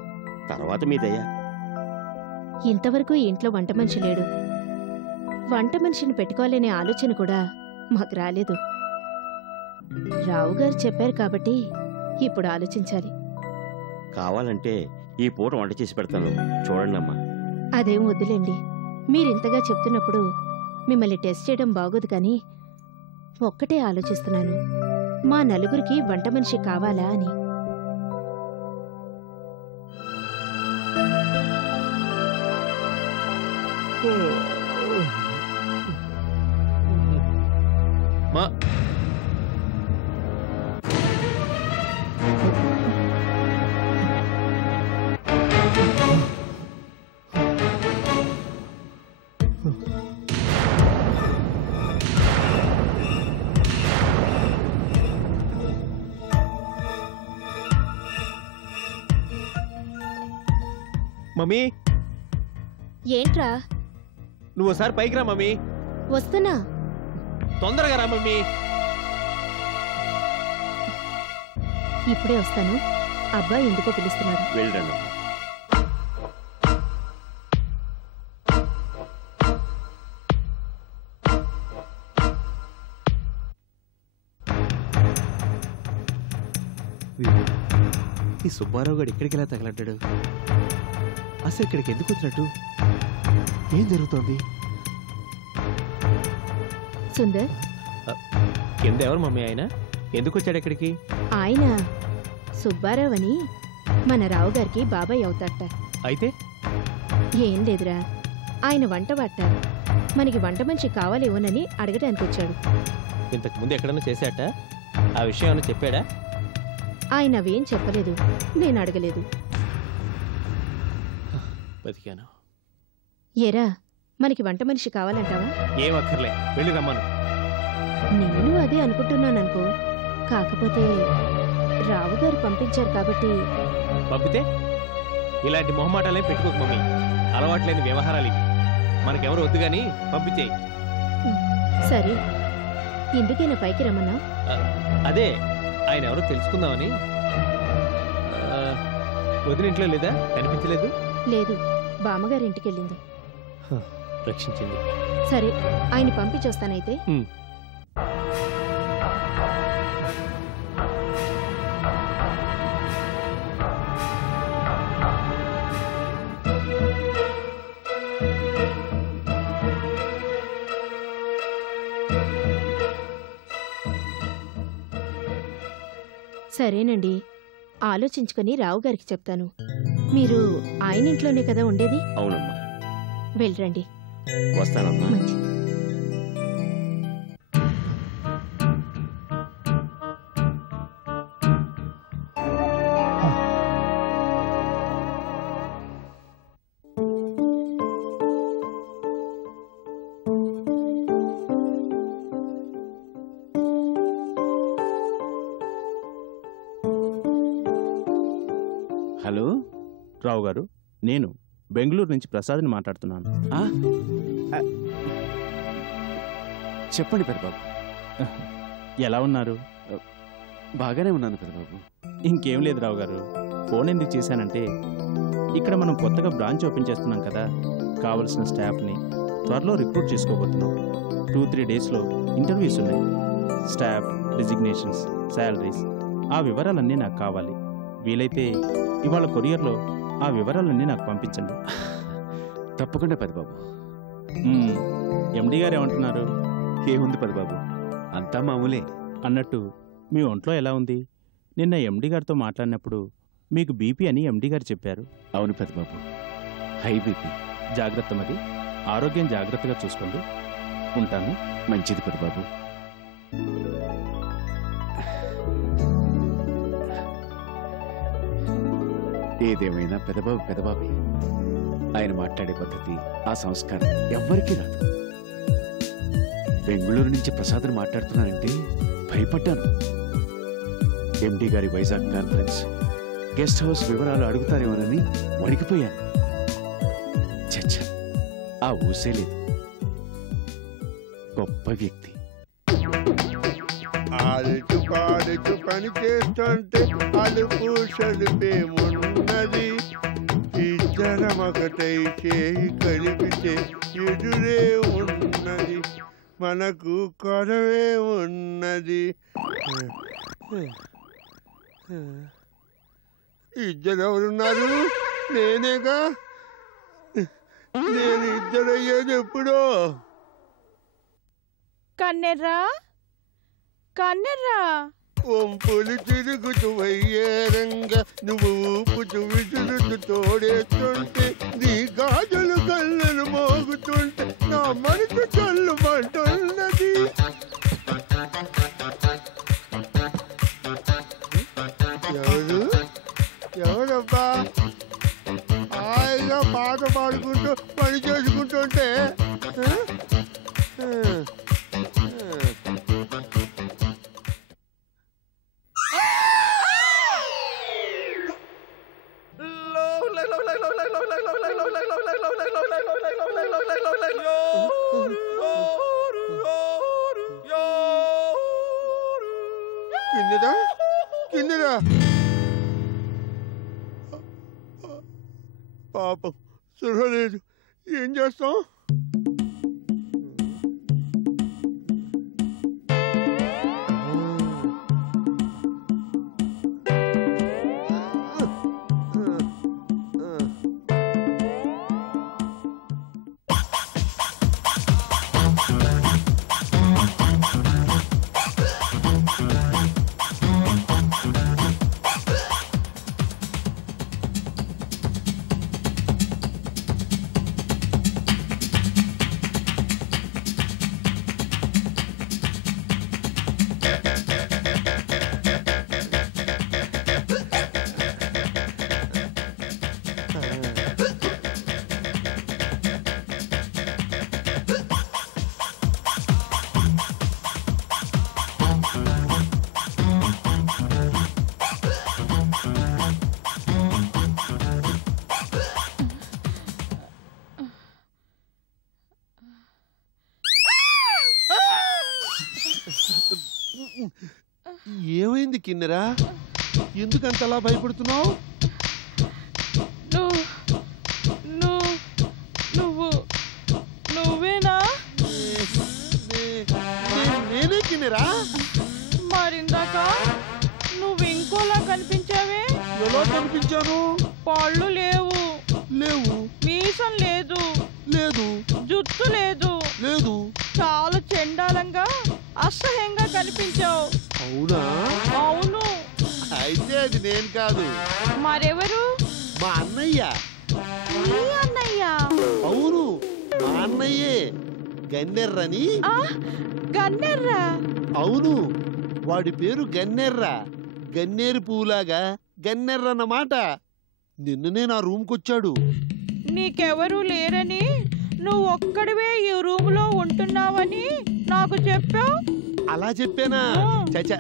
తర్వాత మీ దయ. ఇంతవరకు ఈ ఇంట్లో వంట మనిషి లేడు. వంట మనిషిని పెట్టుకోవాలనే ఆలోచన కూడా మాకు రాలేదు. రావు గారు చెప్పారు కాబట్టి ఇప్పుడు ఆలోచించాలి. కావాలంటే ఈ పూట వంట చేసి పెడతాను, చూడండి అమ్మా. అదేం వద్దులేండి. మీరింతగా చెప్తున్నప్పుడు మిమ్మల్ని టెస్ట్ చేయడం బాగోదు, కానీ ఒక్కటే ఆలోచిస్తున్నాను, మా నలుగురికి వంట మనిషి కావాలా అని. మా మమ్మీ, ఏంట్రా? నువ్వు ఒకసారి పైకి రా మమ్మీ. వస్తున్నా. తొందరగా రా మమ్మీ. ఇప్పుడే వస్తాను. అబ్బాయి ఎందుకో పిలుస్తున్నాడు. వెళ్ళండి. ఈ సుబ్బారావు గారు ఇక్కడికి ఎలా తగలడ్డాడు? అసలు ఇక్కడికి ఎందుకు వచ్చినట్టు? ఏం జరుగుతోంది? సుందర్, కింద ఎవరు మమ్మీ? ఆయన ఎందుకు వచ్చాడు ఇక్కడికి? ఆయన సుబ్బారావు అని మన రావు గారికి బాబాయ్ అవుతాట. అయితే ఏం లేదురా, ఆయన వంట పట్టారు. మనకి వంట మనిషి కావాలేమోనని అడగడానికి వచ్చాడు. ఇంతకు ముందు ఎక్కడన్నా చేశాట? ఆ విషయం ఏమన్నా చెప్పాడా? ఆయన అవేం చెప్పలేదు, నేను అడగలేదు. బతికాను. ఏరా, మనకి వంట మనిషి కావాలంటావా? ఏం అక్కర్లే, వెళ్ళి రమ్మను. నేను అదే అనుకుంటున్నాననుకో. కాకపోతే రావు గారు పంపించారు కాబట్టి. పంపితే ఇలాంటి మొహమాటాలేం పెట్టుకోకు మమ్మీ. అలవాట్లేని వ్యవహారాలు ఇవి. మనకెవరు వద్దు గాని పంపించేయి. సరే, ఎందుకైనా పైకి రమ్మన్నా? అదే, ఆయన ఎవరో తెలుసుకుందామని. వదిన ఇంట్లో లేదా? కనిపించలేదు. లేదు, బామ్మగారింటికెళ్ళింది. రక్షించింది. సరే, ఆయన పంపించొస్తానైతే. సరేనండి, ఆలోచించుకొని రావు గారికి చెప్తాను. మీరు ఆయన ఇంట్లోనే కదా ఉండేది? అవునమ్మా. వెళ్ళరండి. వస్తానమ్మా. మంచిది. హలో రావు గారు, నేను బెంగళూరు నుంచి ప్రసాద్ని మాట్లాడుతున్నాను. చెప్పండి పెద్దబాబు. ఎలా ఉన్నారు? బాగానే ఉన్నాను పెద్దబాబు. ఇంకేం లేదు రావు గారు, ఫోన్ ఎందుకు చేశానంటే ఇక్కడ మనం కొత్తగా బ్రాంచ్ ఓపెన్ చేస్తున్నాం కదా, కావలసిన స్టాఫ్ని త్వరలో రిక్రూట్ చేసుకోబోతున్నాం. 2-3 డేస్లో ఇంటర్వ్యూస్ ఉన్నాయి. స్టాఫ్, డిజిగ్నేషన్స్, శాలరీస్, ఆ వివరాలన్నీ నాకు కావాలి. వీలైతే ఇవాళ కొరియర్లో ఆ వివరాలన్నీ నాకు పంపించండి. తప్పకుండా పెద్దబాబు. ఎండి గారు ఏమంటున్నారు? ఏముంది పెద్దబాబు, అంతా మామూలే. అన్నట్టు మీ ఒంట్లో ఎలా ఉంది? నిన్న ఎండి గారితో మాట్లాడినప్పుడు మీకు బీపీ అని ఎండి గారు చెప్పారు. అవును పెద్దబాబు, హై బీపీ. జాగ్రత్త, మరి ఆరోగ్యం జాగ్రత్తగా చూసుకోండి. ఉంటాను. మంచిది పెద్దబాబు. ఏదేమైనా పెద్దబాబే. ఆయన మాట్లాడే పద్ధతి, ఆ సంస్కారం ఎవ్వరికీ రాదు. బెంగళూరు నుంచి ప్రసాద్ని మాట్లాడుతున్నానంటే భయపడ్డాను. ఎండి గారి వైజాగ్ కాన్ఫరెన్స్, గెస్ట్ హౌస్ వివరాలు అడుగుతారేమోనని వణికిపోయాను. చచ్చ, ఆ ఊసే లేదు. గొప్ప వ్యక్తి. ఆడుచు పాడుచు పని చేస్తుంటే అలుపు సలుపేమున్నది. ఇద్దరమొకటై చేయి కలిపితే ఎదురే ఉన్నది, మనకు కొరవే ఉన్నది. ఇద్దరెవరున్నారు? నేనేగా. నేను ఇద్దరయ్యేది ఎప్పుడో. కన్నెర్రా కన్నెర్రా, ఒంపులు తిరుగుతూ అయ్యేరంగా నువ్వు ఊపుతూ విసురుతూ తోడేస్తుంటే, నీ గాజులు కళ్ళను మోగుతుంటే నా మనసు చల్లుమంటున్నది. ఎవరబ్బా హాయిగా పాట పాడుకుంటూ పని చేసుకుంటుంటే? కిందరా పాపం, సుఖ లేదు. ఏం చేస్తాం? ఏమైంది కిన్నెరా? ఎందుకంతలా భయపడుతున్నావు? నువ్వేనా? నేనే కిన్నెరా. మరిందాక నువ్వు ఇంకోలా కనిపించావే. ఎలా కనిపించాను? పళ్ళు లేవు. లేవు. మీసం లేదు. లేదు. జుట్టు లేదు. లేదు. చాలా చెండాలంగా అసహ్యంగా కనిపించావు. అవునా? అవును. అయితే అది నేను కాదు. మరెవరు? మా అన్నయ్య. మీ అన్నయ్య? అవును, మా అన్నయ్యే. గన్నెర్రని. గన్నెర్ర? అవును, వాడి పేరు గన్నెర్ర. గన్నేరు పువ్వులాగా గన్నెర్రన్నమాట. నిన్ననే నా రూమ్కొచ్చాడు. నీకెవరూ లేరని, నువ్వు ఒక్కడివే ఈ రూములో ఉంటున్నావని నాకు చెప్పావు. అలా చెప్పానా? చచ,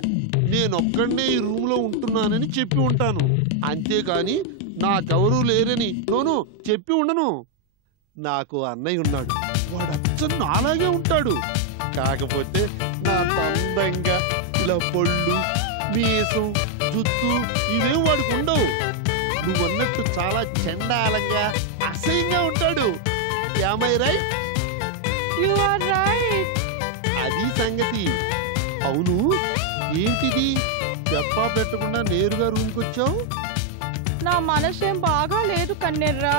నేనొక్కడే ఈ రూమ్లో ఉంటున్నానని చెప్పి ఉంటాను. అంతేకాని నాకెవరూ లేరని నోను చెప్పి ఉండను. నాకు అన్నయ్య ఉన్నాడు. వాడు అచ్చం నాలాగే ఉంటాడు. కాకపోతే నా అందంగా ఇలా పళ్ళు, మీసం, జుత్తు ఇవేం వాడికి ఉండవు. నువ్వన్నట్టు చాలా చండాలంగా అసహ్యంగా ఉంటాడు. Am I right? You are right. అది సంగతి. అవును, ఏంటిది చెప్పా పెట్టకుండా నేరుగా రూమ్కి వచ్చావు? నా మనసేం బాగా లేదు కన్నెర్రా.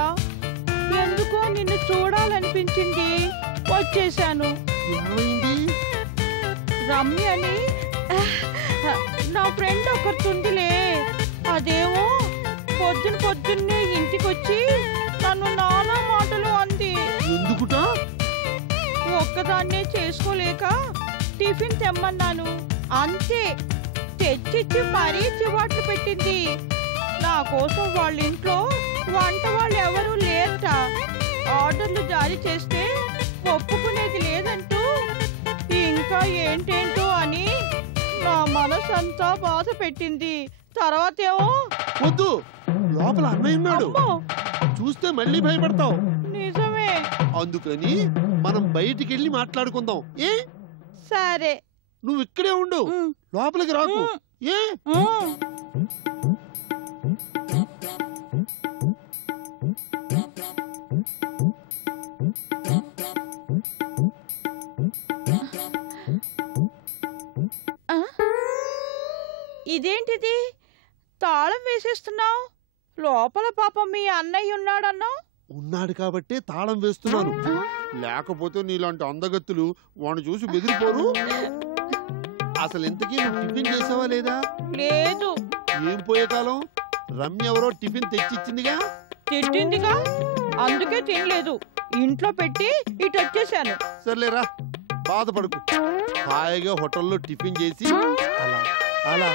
ఎందుకో నిన్ను చూడాలనిపించింది, వచ్చేసాను. ఏమైంది? రమ్యని నా ఫ్రెండ్ ఒకరుందిలే, అదేమో పొద్దున్నే ఇంటికొచ్చి నన్ను నానా మాటలు అంది. ఎందుకుట? ఒక్కదాన్నే చేసుకోలేక టిఫిన్ తెమ్మన్నాను, అంతే. తెచ్చిచ్చి మరీ చివాట్లు పెట్టింది. నా కోసం వాళ్ళ ఇంట్లో వంట వాళ్ళు ఎవరూ లేరట. ఆర్డర్లు జారీ చేస్తే ఒప్పుకునేది లేదంటూ ఇంకా ఏంటేంటో అని నా మనసంతా బాధ పెట్టింది. తర్వాతేమో వద్దు, లోపల అన్నయ్య ఉన్నాడు, చూస్తే మళ్ళీ భయపడతావు. నిజమే. అందుకని మనం బయటికి వెళ్ళి మాట్లాడుకుందాం. ఏ సరే, నువ్వు ఇక్కడే ఉండు, లోపలికి రాకు. ఏ ఇదేంటిది, తాళం వేసేస్తున్నావు? లోపల పాపం మీ అన్నయ్య ఉన్నాడన్నావు. ఉన్నాడు కాబట్టి తాళం వేస్తున్నాను, లేకపోతే నీలాంటి అందగత్తులు వాడిని చూసి బెదిరిపోరు. అసలు ఇంతకీ నువ్వు టిఫిన్ చేసావా లేదా? లేదు. ఏం పోయే కాలం, రమ్య ఎవరో టిఫిన్ తెచ్చిచ్చిందిగా. తిట్టిందిగా, అందుకే తినలేదు. ఇంట్లో పెట్టి ఇటు వచ్చేసాను. సర్లేరా, బాధపడుకు. హాయిగా హోటల్లో టిఫిన్ చేసి అలా అలా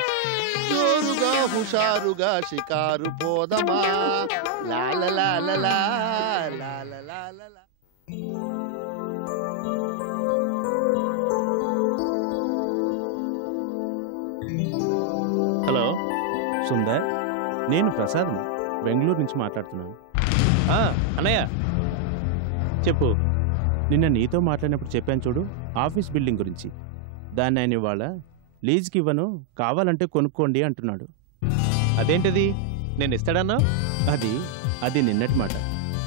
జోరుగా హుషారుగా షికారు పోదమా. హలో సుందర్, నేను ప్రసాద్, బెంగళూరు నుంచి మాట్లాడుతున్నాను. అన్నయ్య చెప్పు. నిన్న నీతో మాట్లాడినప్పుడు చెప్పాను చూడు, ఆఫీస్ బిల్డింగ్ గురించి. దాన్ని ఆయన ఇవాళ లీజ్కి ఇవ్వను, కావాలంటే కొనుక్కోండి అంటున్నాడు. అదేంటిది, నేను ఇస్తాడన్నా? అది నిన్నటి మాట.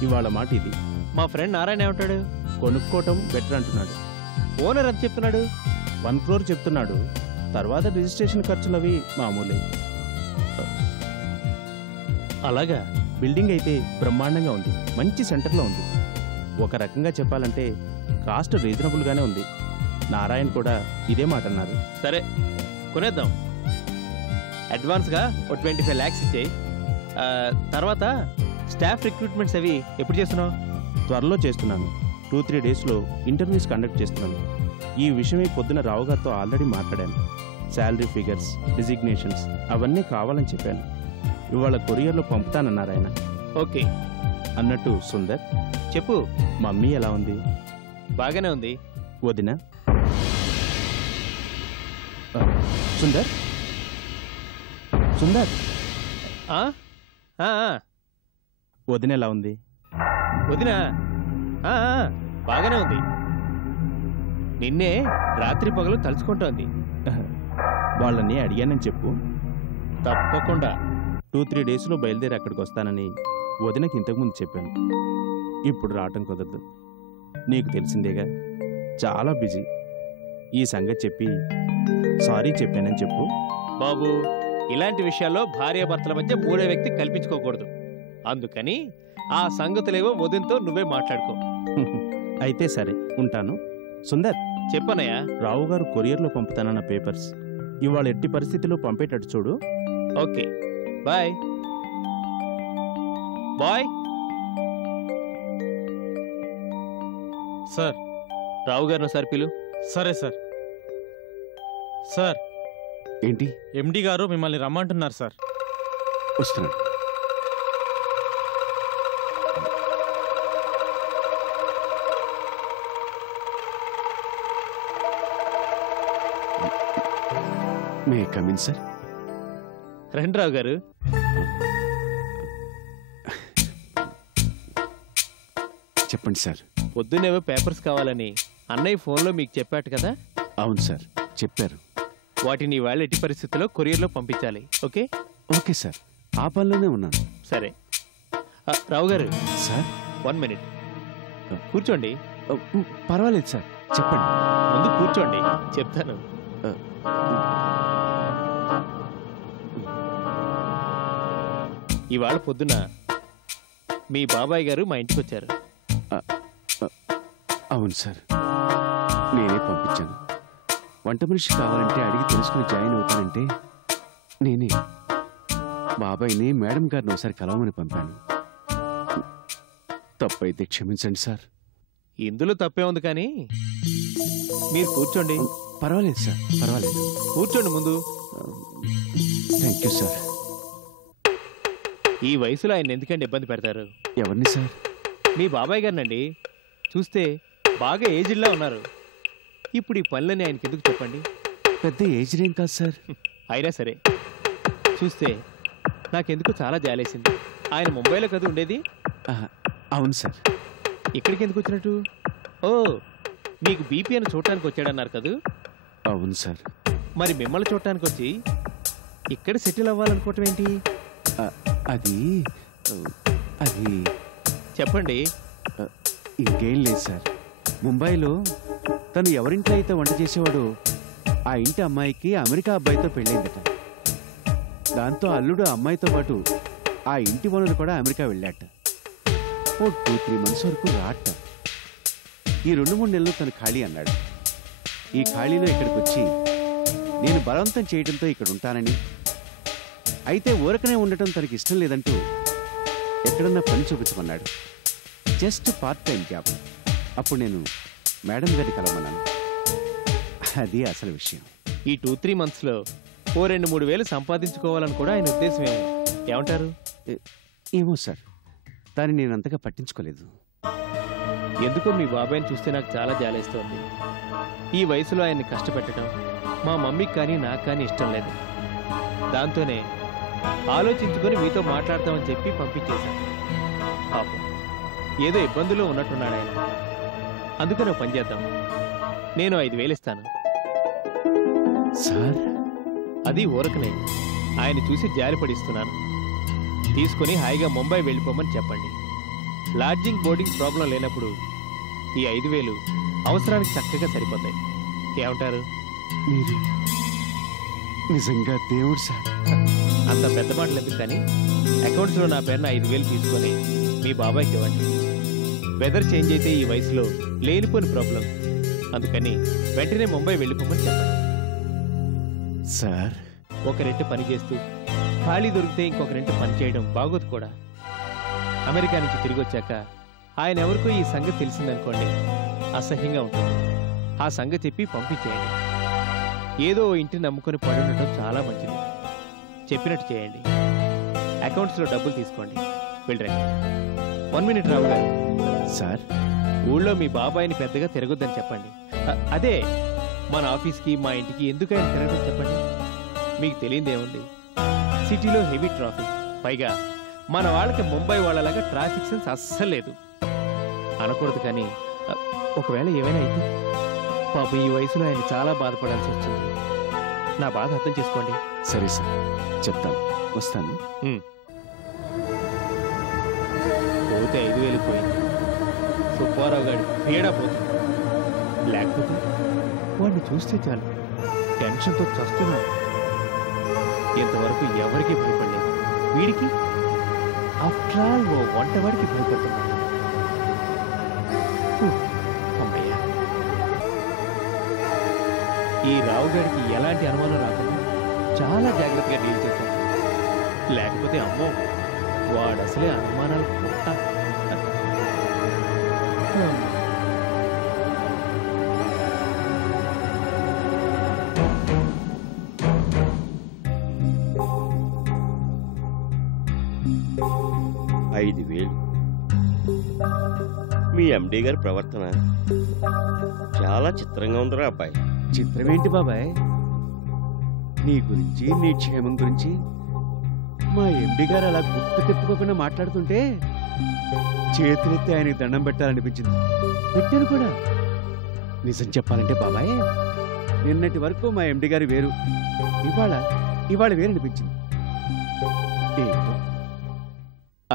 ఇవాళ మాట ఇది. మా ఫ్రెండ్ నారాయణ ఏమంటాడు? కొనుక్కోవటం బెటర్ అంటున్నాడు. ఓనర్ ఎంత చెప్తున్నాడు? 1 crore చెప్తున్నాడు. తర్వాత రిజిస్ట్రేషన్ ఖర్చులవి మామూలే. అలాగా? బిల్డింగ్ అయితే బ్రహ్మాండంగా ఉంది, మంచి సెంటర్లో ఉంది. ఒక రకంగా చెప్పాలంటే కాస్ట్ రీజనబుల్గానే ఉంది. నారాయణ కూడా ఇదే మాట అన్నారు. సరే, కొనేద్దాం. అడ్వాన్స్గా 25 lakhs ఇచ్చేయి. తర్వాత స్టాఫ్ రిక్రూట్మెంట్స్ అవి ఎప్పుడు చేస్తున్నావు? త్వరలో చేస్తున్నాను. 2-3 డేస్లో ఇంటర్వ్యూస్ కండక్ట్ చేస్తున్నాను. ఈ విషయమై పొద్దున రావు గారితో ఆల్రెడీ మాట్లాడాను. శాలరీ ఫిగర్స్, డిజిగ్నేషన్స్ అవన్నీ కావాలని చెప్పాను. ఇవాళ కొరియర్లో పంపుతానన్నారు ఆయన. ఓకే. అన్నట్టు సుందర్ చెప్పు. మమ్మీ ఎలా ఉంది? బాగానే ఉంది. వదిన? సుందర్ సుందర్ వదిన ఎలా ఉంది? వదిన బాగానే ఉంది. నిన్నే రాత్రి పగలు తలుచుకుంటోంది. వాళ్ళని అడిగానని చెప్పు. తప్పకుండా. 2-3 డేస్లో బయలుదేరి అక్కడికి వస్తానని వదినకి ఇంతకుముందు చెప్పాను. ఇప్పుడు రావటం కుదరదు. నీకు తెలిసిందేగా, చాలా బిజీ. ఈ సంగతి చెప్పి సారీ చెప్పానని చెప్పు. బాబు, ఇలాంటి విషయాల్లో భార్యాభర్తల మధ్య మూడో వ్యక్తి కల్పించుకోకూడదు. అందుకని ఆ సంగతులేవో వదినతో నువ్వే మాట్లాడుకో. అయితే సరే, ఉంటాను. సుందర్ చెప్పనయ్యా. రావు గారు కొరియర్లో పంపుతానన్న పేపర్స్ ఇవాళ ఎట్టి పరిస్థితిలో పంపేటట్టు చూడు. Okay, bye. Bye. Sir, Rao గారిని సార్ పిలు. సరే సార్. సార్, ఏంటి? ఎండి గారు మిమ్మల్ని రమ్మంటున్నారు సార్. వస్తున్నాను. May come in sir? రండి రావు గారు. చెప్పండి సార్. పొద్దున్నేవో పేపర్స్ కావాలని అన్నయ్య ఫోన్లో మీకు చెప్పాడు కదా? అవును సార్, చెప్పారు. వాటిని ఇవాళ ఎట్టి పరిస్థితుల్లో కొరియర్లో పంపించాలి. ఓకే? ఓకే సార్, ఆ పనిలోనే ఉన్నాను. సరే. రావు గారు సార్, 1 minute కూర్చోండి. పర్వాలేదు సార్, చెప్పండి. ముందు కూర్చోండి, చెప్తాను. ఇవాళ పొద్దున మీ బాబాయ్ గారు మా ఇంటికి వచ్చారు. అవును సార్, నేనే పంపించాను. వంట మనిషి కావాలంటే అడిగి తెలుసుకుని జాయిన్ అవుతానంటే నేనే బాబాయ్ని మేడం గారిని ఒకసారి కలవమని పంపాను. తప్పైతే క్షమించండి సార్. ఇందులో తప్పే ఉంది, కానీ మీరు కూర్చోండి. పర్వాలేదు సార్, పర్వాలేదు. కూర్చోండి ముందు. Thank you sir. ఈ వయసులో ఆయన ఎందుకండి ఇబ్బంది పెడతారు? ఎవరిని సార్? మీ బాబాయ్ గారినండి. చూస్తే బాగా ఏజ్డ్లా ఉన్నారు. ఇప్పుడు ఈ పనులని ఆయనకి ఎందుకు చెప్పండి? పెద్ద ఏజ్ ఏం కాదు సార్. అయినా సరే చూస్తే నాకెందుకు చాలా జాలేసింది. ఆయన ముంబైలో కదా ఉండేది? అవును సార్. ఇక్కడికి ఎందుకు వచ్చినట్టు? ఓ, మీకు బీపీ అని చూడటానికి వచ్చాడన్నారు కదా? అవును సార్. మరి మిమ్మల్ని చూడటానికి వచ్చి ఇక్కడ సెటిల్ అవ్వాలనుకోవటం ఏంటి? అది అది చెప్పండి. ఇంకేం లేదు సార్. ముంబైలో తను ఎవరింట్లో అయితే వంట చేసేవాడో ఆ ఇంటి అమ్మాయికి అమెరికా అబ్బాయితో పెళ్ళైందట. దాంతో అల్లుడు అమ్మాయితో పాటు ఆ ఇంటి వనరు కూడా అమెరికా వెళ్ళాట. ఓ 2-3 months వరకు రాట. ఈ 2-3 నెలలు తను ఖాళీ అన్నాడు. ఈ ఖాళీలో ఇక్కడికి వచ్చి నేను బలవంతం చేయడంతో ఇక్కడ ఉంటానని, అయితే ఊరకనే ఉండటం తనకి ఇష్టం లేదంటూ ఎక్కడన్నా పని చూపించమన్నాడు. Just part time job. అప్పుడు నేను మేడం గారిని కలవమన్నాను. అది అసలు విషయం. ఈ 2-3 monthsలో ఓ 2-3 వేలు సంపాదించుకోవాలని కూడా ఆయన ఉద్దేశం ఏమంటారు? ఏమో సార్, దాన్ని నేను అంతగా పట్టించుకోలేదు. ఎందుకో మీ బాబాయ్ని చూస్తే నాకు చాలా జాలేస్తోంది. ఈ వయసులో ఆయన్ని కష్టపెట్టడం మా మమ్మీకి కానీ నాకు కానీ ఇష్టం లేదు. దాంతోనే ఆలోచించుకొని మీతో మాట్లాడతామని చెప్పి పంపించేశాను. పాపం ఏదో ఇబ్బందుల్లో ఉన్నట్టున్నాడు ఆయన. అందుకని పని చేద్దాం. నేను 5,000 ఇస్తాను సార్. అది ఊరకనే ఆయన చూసి జాలిపడిస్తున్నాను. తీసుకుని హాయిగా ముంబై వెళ్ళిపోమని చెప్పండి. లాడ్జింగ్ బోర్డింగ్ ప్రాబ్లం లేనప్పుడు ఈ 5,000 అవసరానికి చక్కగా సరిపోతాయి. ఏమంటారు? మీరు నిజంగా దేవుడు సార్. అంత పెద్ద మాటలు ఎందుకు, కానీ అకౌంట్స్లో నా పేరున 5,000 తీసుకొని మీ బాబాయ్కి ఇవ్వండి. వెదర్ చేంజ్ అయితే ఈ వయసులో లేనిపోని ప్రాబ్లం. అందుకని వెంటనే ముంబై వెళ్ళిపోమని చెప్పండి సార్. ఒక రెట్టు పని చేస్తూ ఖాళీ దొరికితే ఇంకొక రెట్టు పని చేయడం బాగోదు కూడా. అమెరికా నుంచి తిరిగి వచ్చాక ఆయన ఎవరికో ఈ సంగతి తెలిసిందనుకోండి, అసహ్యంగా ఉంటుంది. ఆ సంగతి చెప్పి పంపించేయండి. ఏదో ఇంటిని నమ్ముకొని పడి ఉండటం చాలా మంచిది. చెప్పినట్టు చేయండి. అకౌంట్స్లో డబ్బులు తీసుకోండి. వెళ్ళండి. 1 minute రావు గారు. సార్, ఊళ్ళో మీ బాబాయిని పెద్దగా తిరగొద్దని చెప్పండి. అదే మన ఆఫీస్కి మా ఇంటికి ఎందుకైనా తిరగడం చెప్పండి. మీకు తెలియదేముంది, సిటీలో హెవీ ట్రాఫిక్. పైగా మన వాళ్ళకి ముంబై వాళ్ళలాగా ట్రాఫిక్ సెన్స్ అస్సలు లేదు. అనకూడదు, కానీ ఒకవేళ ఏమైనా అయితే పాప ఈ వయసులో ఆయన చాలా బాధపడాల్సి వస్తుంది. నా బాధ అర్థం చేసుకోండి. సరే సార్, చెప్తాను. వస్తాను. పోతే 5,000 పోయింది. సుబ్బారావు గారి పీడా పోతుంది. లేకపోతే వాడిని చూస్తే చాలు టెన్షన్తో చస్తున్నాడు. ఇంతవరకు ఎవరికి భయపడలేదు. వీడికి ఆఫ్టర్ ఆల్ ఓ వంటవాడికి భయపడుతున్నాడు. అమ్మయ్య, ఈ రావుగాడికి ఎలాంటి అనుమానం రాకుండా చాలా జాగ్రత్తగా డీల్ చేశాడు. లేకపోతే అమ్మో, వాడు అసలే అనుమానాలు పుట్ట. మీ ఎండి గారి ప్రవర్తన చాలా చిత్రంగా ఉందిరా అబ్బాయి. చిత్రమేంటి బాబాయ్? నీ గురించి, నీ క్షేమం గురించి మా ఎండి గారు అలా గుర్తు తిప్పుకోకుండా మాట్లాడుతుంటే చేతులెత్తి ఆయనకి దండం పెట్టాలనిపించింది. పెట్టాను కూడా. నిజం చెప్పాలంటే బాబాయ్, నిన్నటి వరకు మా ఎండి గారు వేరు, ఇవాళ వేరు అనిపించింది. ఏంటో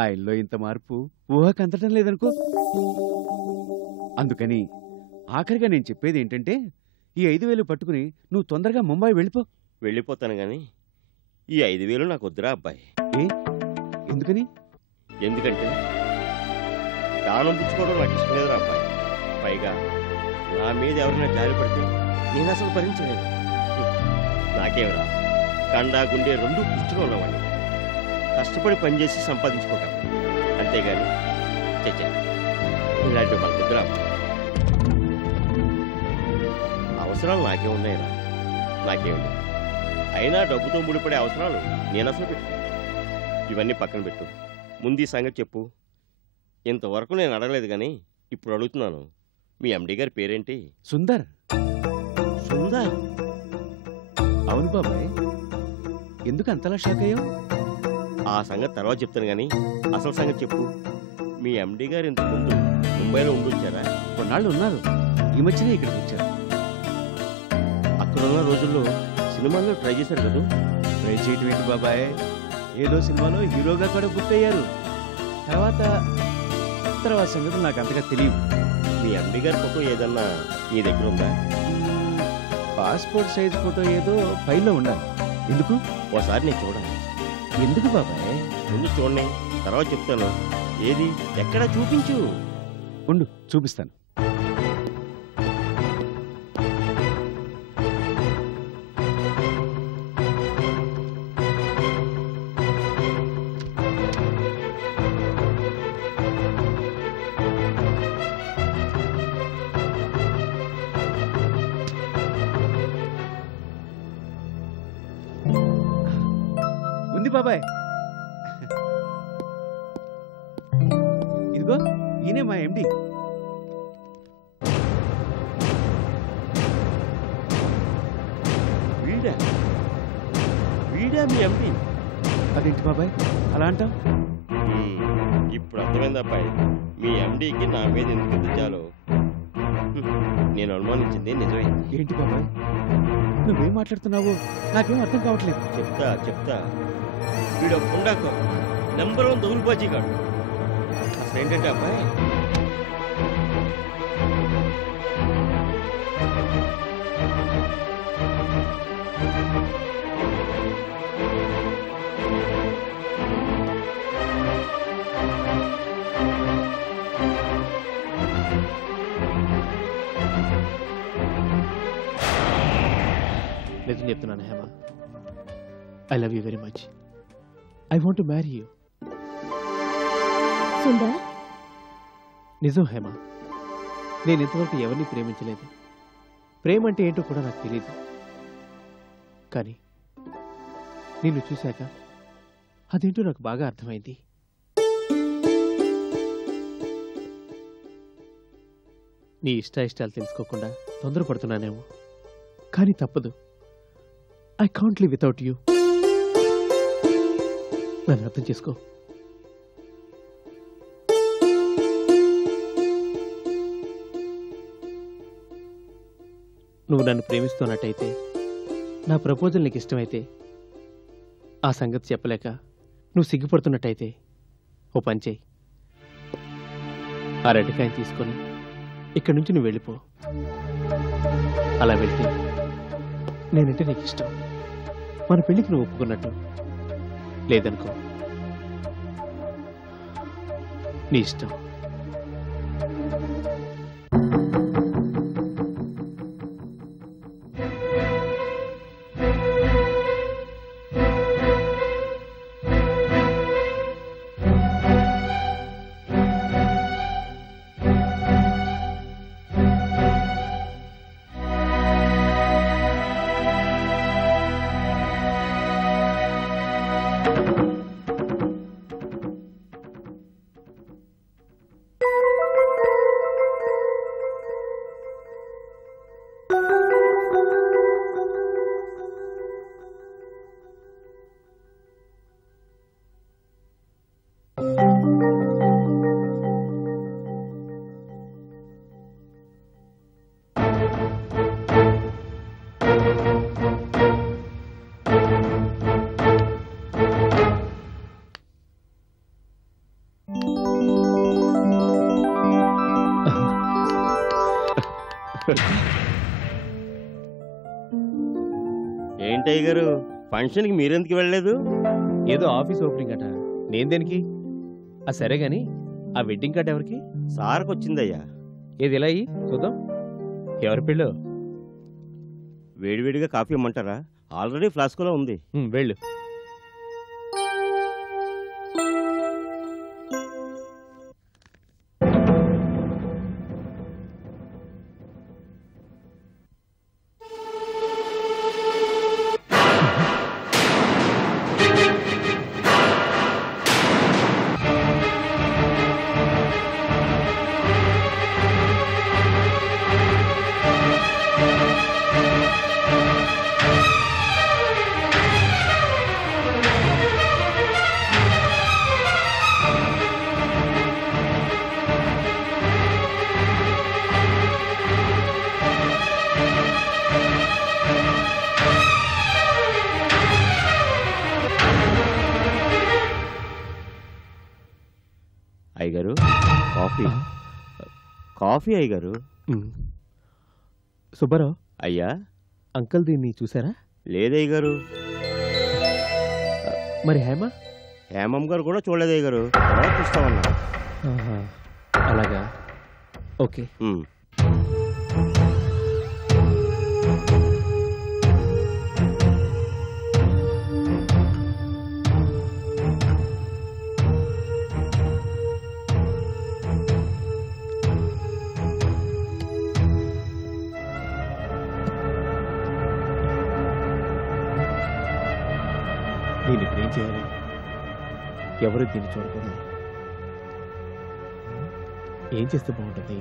ఆయనలో ఇంత మార్పు ఊహకు అందటం లేదనుకో. అందుకని ఆఖరిగా నేను చెప్పేది ఏంటంటే, ఈ 5,000 పట్టుకుని నువ్వు తొందరగా ముంబై వెళ్ళిపోతాను గాని ఈ 5,000 నాకు వద్దురా అబ్బాయి. ఎందుకని? ఎందుకంటే దానం పుచ్చుకోవడం నాకు ఇష్టం లేదురా అబ్బాయి. పైగా నా మీద ఎవరైనా జారి పడితే నేను అసలు భరించలేదు. నాకేమరా కండా గుండె రెండు పుష్టిగా ఉన్నవాడిని. కష్టపడి పనిచేసి సంపాదించుకోగలను, అంతేగాని చచ్చా ఇలాంటి మన దగ్గర అవసరాలు నాకే ఉన్నాయిరా. నాకేమిటి అయినా డబ్బుతో ముడిపడే అవసరాలు నేను అసలు పెట్టుకున్నాను. ఇవన్నీ పక్కన పెట్టు, ముందు ఈ సంగతి చెప్పు. ఇంతవరకు నేను అడగలేదు కానీ ఇప్పుడు అడుగుతున్నాను. మీ ఎండి గారి పేరేంటి? సుందర్. సుందర్? అవును బాబాయ్, ఎందుకు అంతలా షాక్ అయ్యావు? ఆ సంగతి తర్వాత చెప్తాను కానీ అసలు సంగతి చెప్పు. మీ ఎండి గారు ఇంతకుముందు ముంబైలో ఉండొచ్చారా? కొన్నాళ్ళు ఉన్నారు, ఈ మధ్యనే ఇక్కడికి వచ్చారు. అక్కడున్న రోజుల్లో సినిమాల్లో ట్రై చేశారు కదా? ట్రై చేయటం ఏంటి బాబాయ్, ఏదో సినిమాలో హీరోగా కూడా గుర్తయ్యారు. తర్వాత సంగతి నాకు అంతగా తెలియదు. మీ ఎండి గారి ఫోటో ఏదన్నా మీ దగ్గర ఉందా? పాస్పోర్ట్ సైజ్ ఫోటో ఏదో ఫైల్లో ఉండాలి. ఎందుకు? ఓసారి నేను చూడాలి. ఎందుకు బాబాయ్? ముందు చూడండి, తర్వాత చెప్తాను. ఏది ఎక్కడ చూపించు. ఉండు చూపిస్తాను. ఉంది బాబాయ్, ఇదిగో ఈయనే మా ఎండి. వీడా వీడా మీ ఎండి? అదేంటి బాబాయ్ అలా అంటావు? ఇప్పుడు అర్థమైంది అబ్బాయి, మీ ఎండికి నా మీద ఎందుకు ఎదుచాలో. నేను అనుమానించింది నిజమైంది. ఏంటి బాబాయ్ నువ్వేం మాట్లాడుతున్నావు? నాకేం అర్థం కావట్లేదు. చెప్తా. వీడు పుండాకు నెంబర్ 1 దౌర్బాజీ కాడు. అసలు ఏంటంటే అబ్బాయి, నిజం చెప్తున్నాను Hema, I love you very much. I want to marry you. Sundar, నిజం హేమ, నేను ఇంతవరకు ఎవరిని ప్రేమించలేదు. ప్రేమ అంటే ఏంటో కూడా నాకు తెలియదు. కానీ నిన్ను చూశాక అదేంటో నాకు బాగా అర్థమైంది. నీ ఇష్టాయిష్టాలు తెలుసుకోకుండా తొందరపడుతున్నానేమో, కానీ తప్పదు. I can't live without you. నన్ను అర్థం చేసుకో. నువ్వు నన్ను ప్రేమిస్తున్నట్టయితే, నా ప్రపోజల్ నీకు ఇష్టమైతే, ఆ సంగతి చెప్పలేక నువ్వు సిగ్గుపడుతున్నట్టయితే ఓ పని చేయి. ఆ రెడ్డికాయని తీసుకొని ఇక్కడి నుంచి నువ్వు వెళ్ళిపో. అలా వెళ్తే నేనంటే నీకు ఇష్టం, మన పెళ్ళికి నువ్వు ఒప్పుకున్నట్టు. లేదనుకో, నీ ఇష్టం. ఏంటయ్య గారు, ఫంక్షన్కి మీరెందుకు వెళ్ళలేదు? ఏదో ఆఫీస్ ఓపెనింగ్ అట, నేను దేనికి? సరే గాని ఆ వెడ్డింగ్ కార్డ్ ఎవరికి? సార్కి వచ్చిందయ్యా. ఏది ఇలా అయ్యి చూద్దాం. ఎవరి పెళ్ళో? వేడివేడిగా కాఫీ ఇమ్మంటారా? ఆల్రెడీ ఫ్లాస్క్లో ఉంది. వెళ్ళు. అయ్యగారు కాఫీ. కాఫీ అయ్యగారు. సుబ్బారావు అయ్యా. అంకుల్ దీన్ని చూసారా? లేదయ్యగారు. మరి హేమ? హేమం గారు కూడా చూడలేదు అయ్యగారు. చూస్తామన్నా. అలాగా, ఓకే. దీన్ని ఇప్పుడు ఏం చేయాలి? ఎవరు దీన్ని చూడకూడదు. ఏం చేస్తే బాగుంటుంది?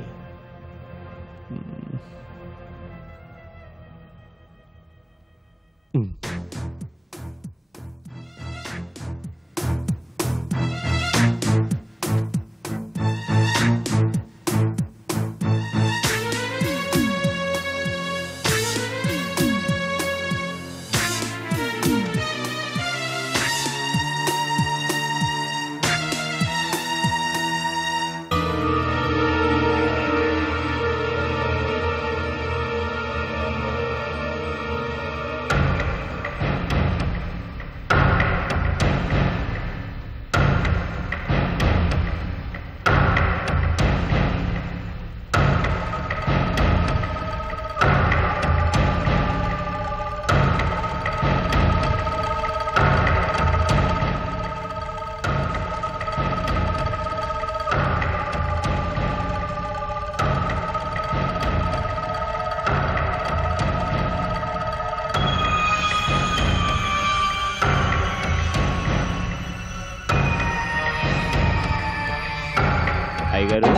అయ్యగారు.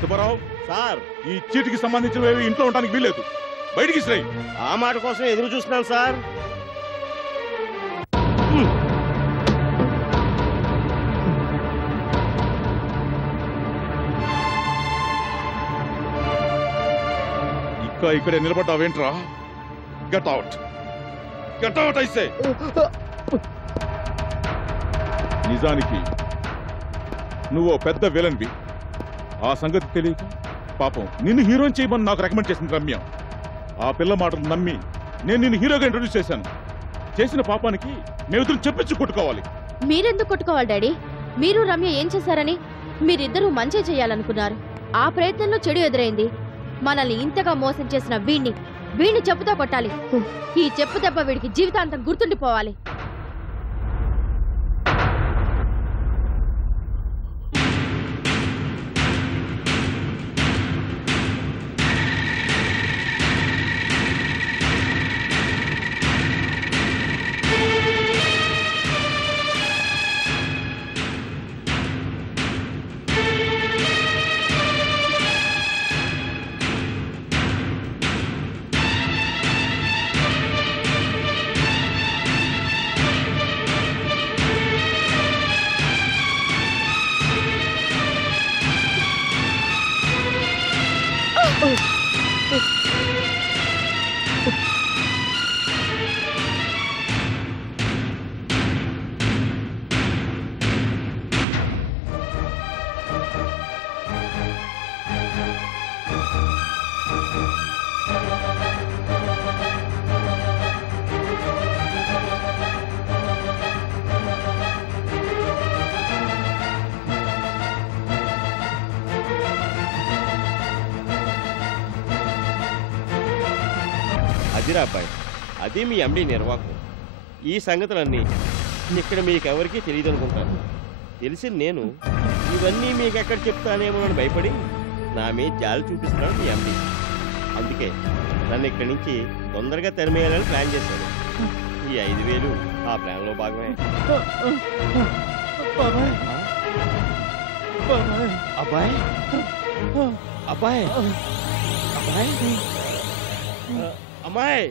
సుబ్బారావు సార్, ఈ చీటికి సంబంధించినవి ఇంట్లో ఉండడానికి వీల్లేదు. బయటికి శ్రై. ఆ మాట కోసం ఎదురు చూస్తున్నాను సార్. ఇంకా ఇక్కడే నిలబడ్డావేంట్రా? Get out. గెట్ అవుట్ ఐసే. నిజానికి నువ్వు పెద్ద విలన్వి. ఆ సంగతి తెలియక పాపం నిన్ను హీరోయిన్ చేయమని నాకు రికమెండ్ చేసింది రమ్య. ఆ పిల్ల మాటలు నమ్మి నేను నిన్ను హీరోగా ఇంట్రొడ్యూస్ చేశాను. చేసిన పాపానికి మేమిద్దరం చెప్పించి కొట్టుకోవాలి. మీరెందుకు కొట్టుకోవాలి డాడీ? మీరు రమ్య ఏం చేశారని? మీరిద్దరూ మంచి చేయాలనుకున్నారు. ఆ ప్రయత్నంలో చెడు ఎదురైంది. మనల్ని ఇంతగా మోసం చేసిన వీణ్ణి చెప్పుతో కొట్టాలి. ఈ చెప్పు దెబ్బ వీడికి జీవితాంతం గుర్తుండిపోవాలి. అదిరా అబ్బాయి, అది మీ ఎండి నిర్వాహకం. ఈ సంగతులన్నీ ఇక్కడ మీకెవరికీ తెలియదు అనుకుంటాను. తెలిసి నేను ఇవన్నీ మీకు ఎక్కడ చెప్తానేమోనని భయపడి నా మీద జాలి చూపిస్తున్నాను మీ ఎండి. అందుకే నన్ను ఇక్కడి నుంచి తొందరగా తరిమేయాలని ప్లాన్ చేశాను. ఈ 5,000 ఆ ప్లాన్లో భాగమే. అబ్బాయి అబ్బాయి అబ్బాయి అమ్మాయి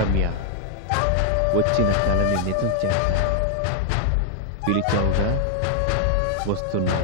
రమ్య, వచ్చిన కళని నిజం చేస్తా. పిలిచావుగా, వస్తున్నా.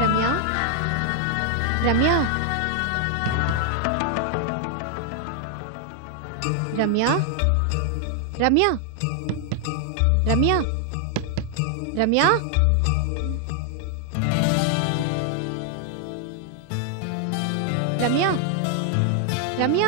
రమ్య రమ్య రమ్య రమ్య రమ్య రమ్య రమ్య రమ్య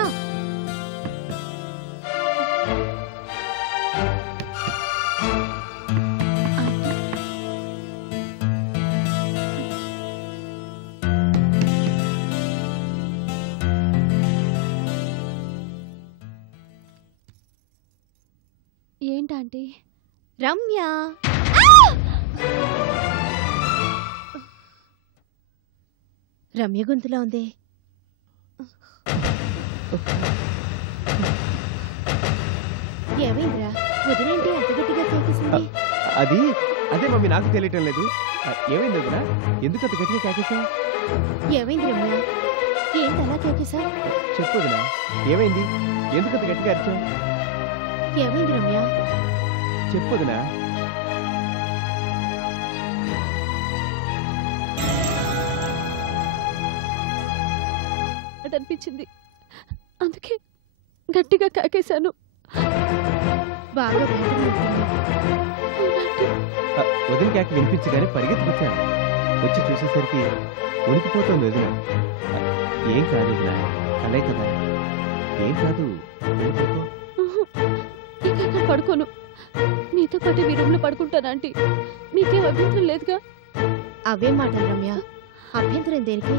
ఏంటంటే రమ్య రమ్య గొంతులో ఉంది. ఏమైందిరా, వదిలేంటి అంత గట్టిగా కేకేసింది? అదే మమ్మీ, నాకు తెలియటం లేదు. ఏమైంది వదినా? ఎందుకు అంత గట్టిగా కేకేసావు? ఏమైంది రమ్య, ఏంటి అలా కేకేసా? చెప్పు వదినా, ఏమైంది? ఎందుకు అంత గట్టిగా అరిచావు? ఏమైంది రమ్య? చెప్పు వదినా. అనిపించింది, అందుకే గట్టిగా కేకేశాను. బాగా వదిన కేక వినిపించగానే పరిగెత్తుకొచ్చాను. వచ్చి చూసేసరికి ఉనికిపోతుంది వదిన. ఏం కాదు వదినా, అలే కదా, ఏం కాదు. ఇంకా ఇక్కడ పడుకోను, మీతో పాటు మీ రూమ్లో పడుకుంటానంటీ. మీకేం అభ్యంతరం లేదుగా? అవే మాటలు రమ్య, అభ్యంతరం దేనికి?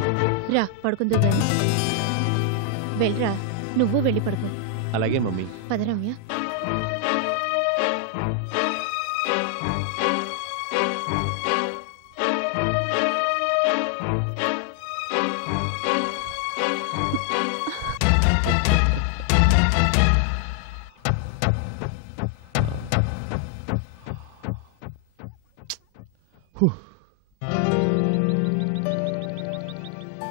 రా పడుకుందో గాని. వెళ్ళరా, నువ్వు వెళ్ళి పడుకో. అలాగే మమ్మీ. పద రమ్య. Whew.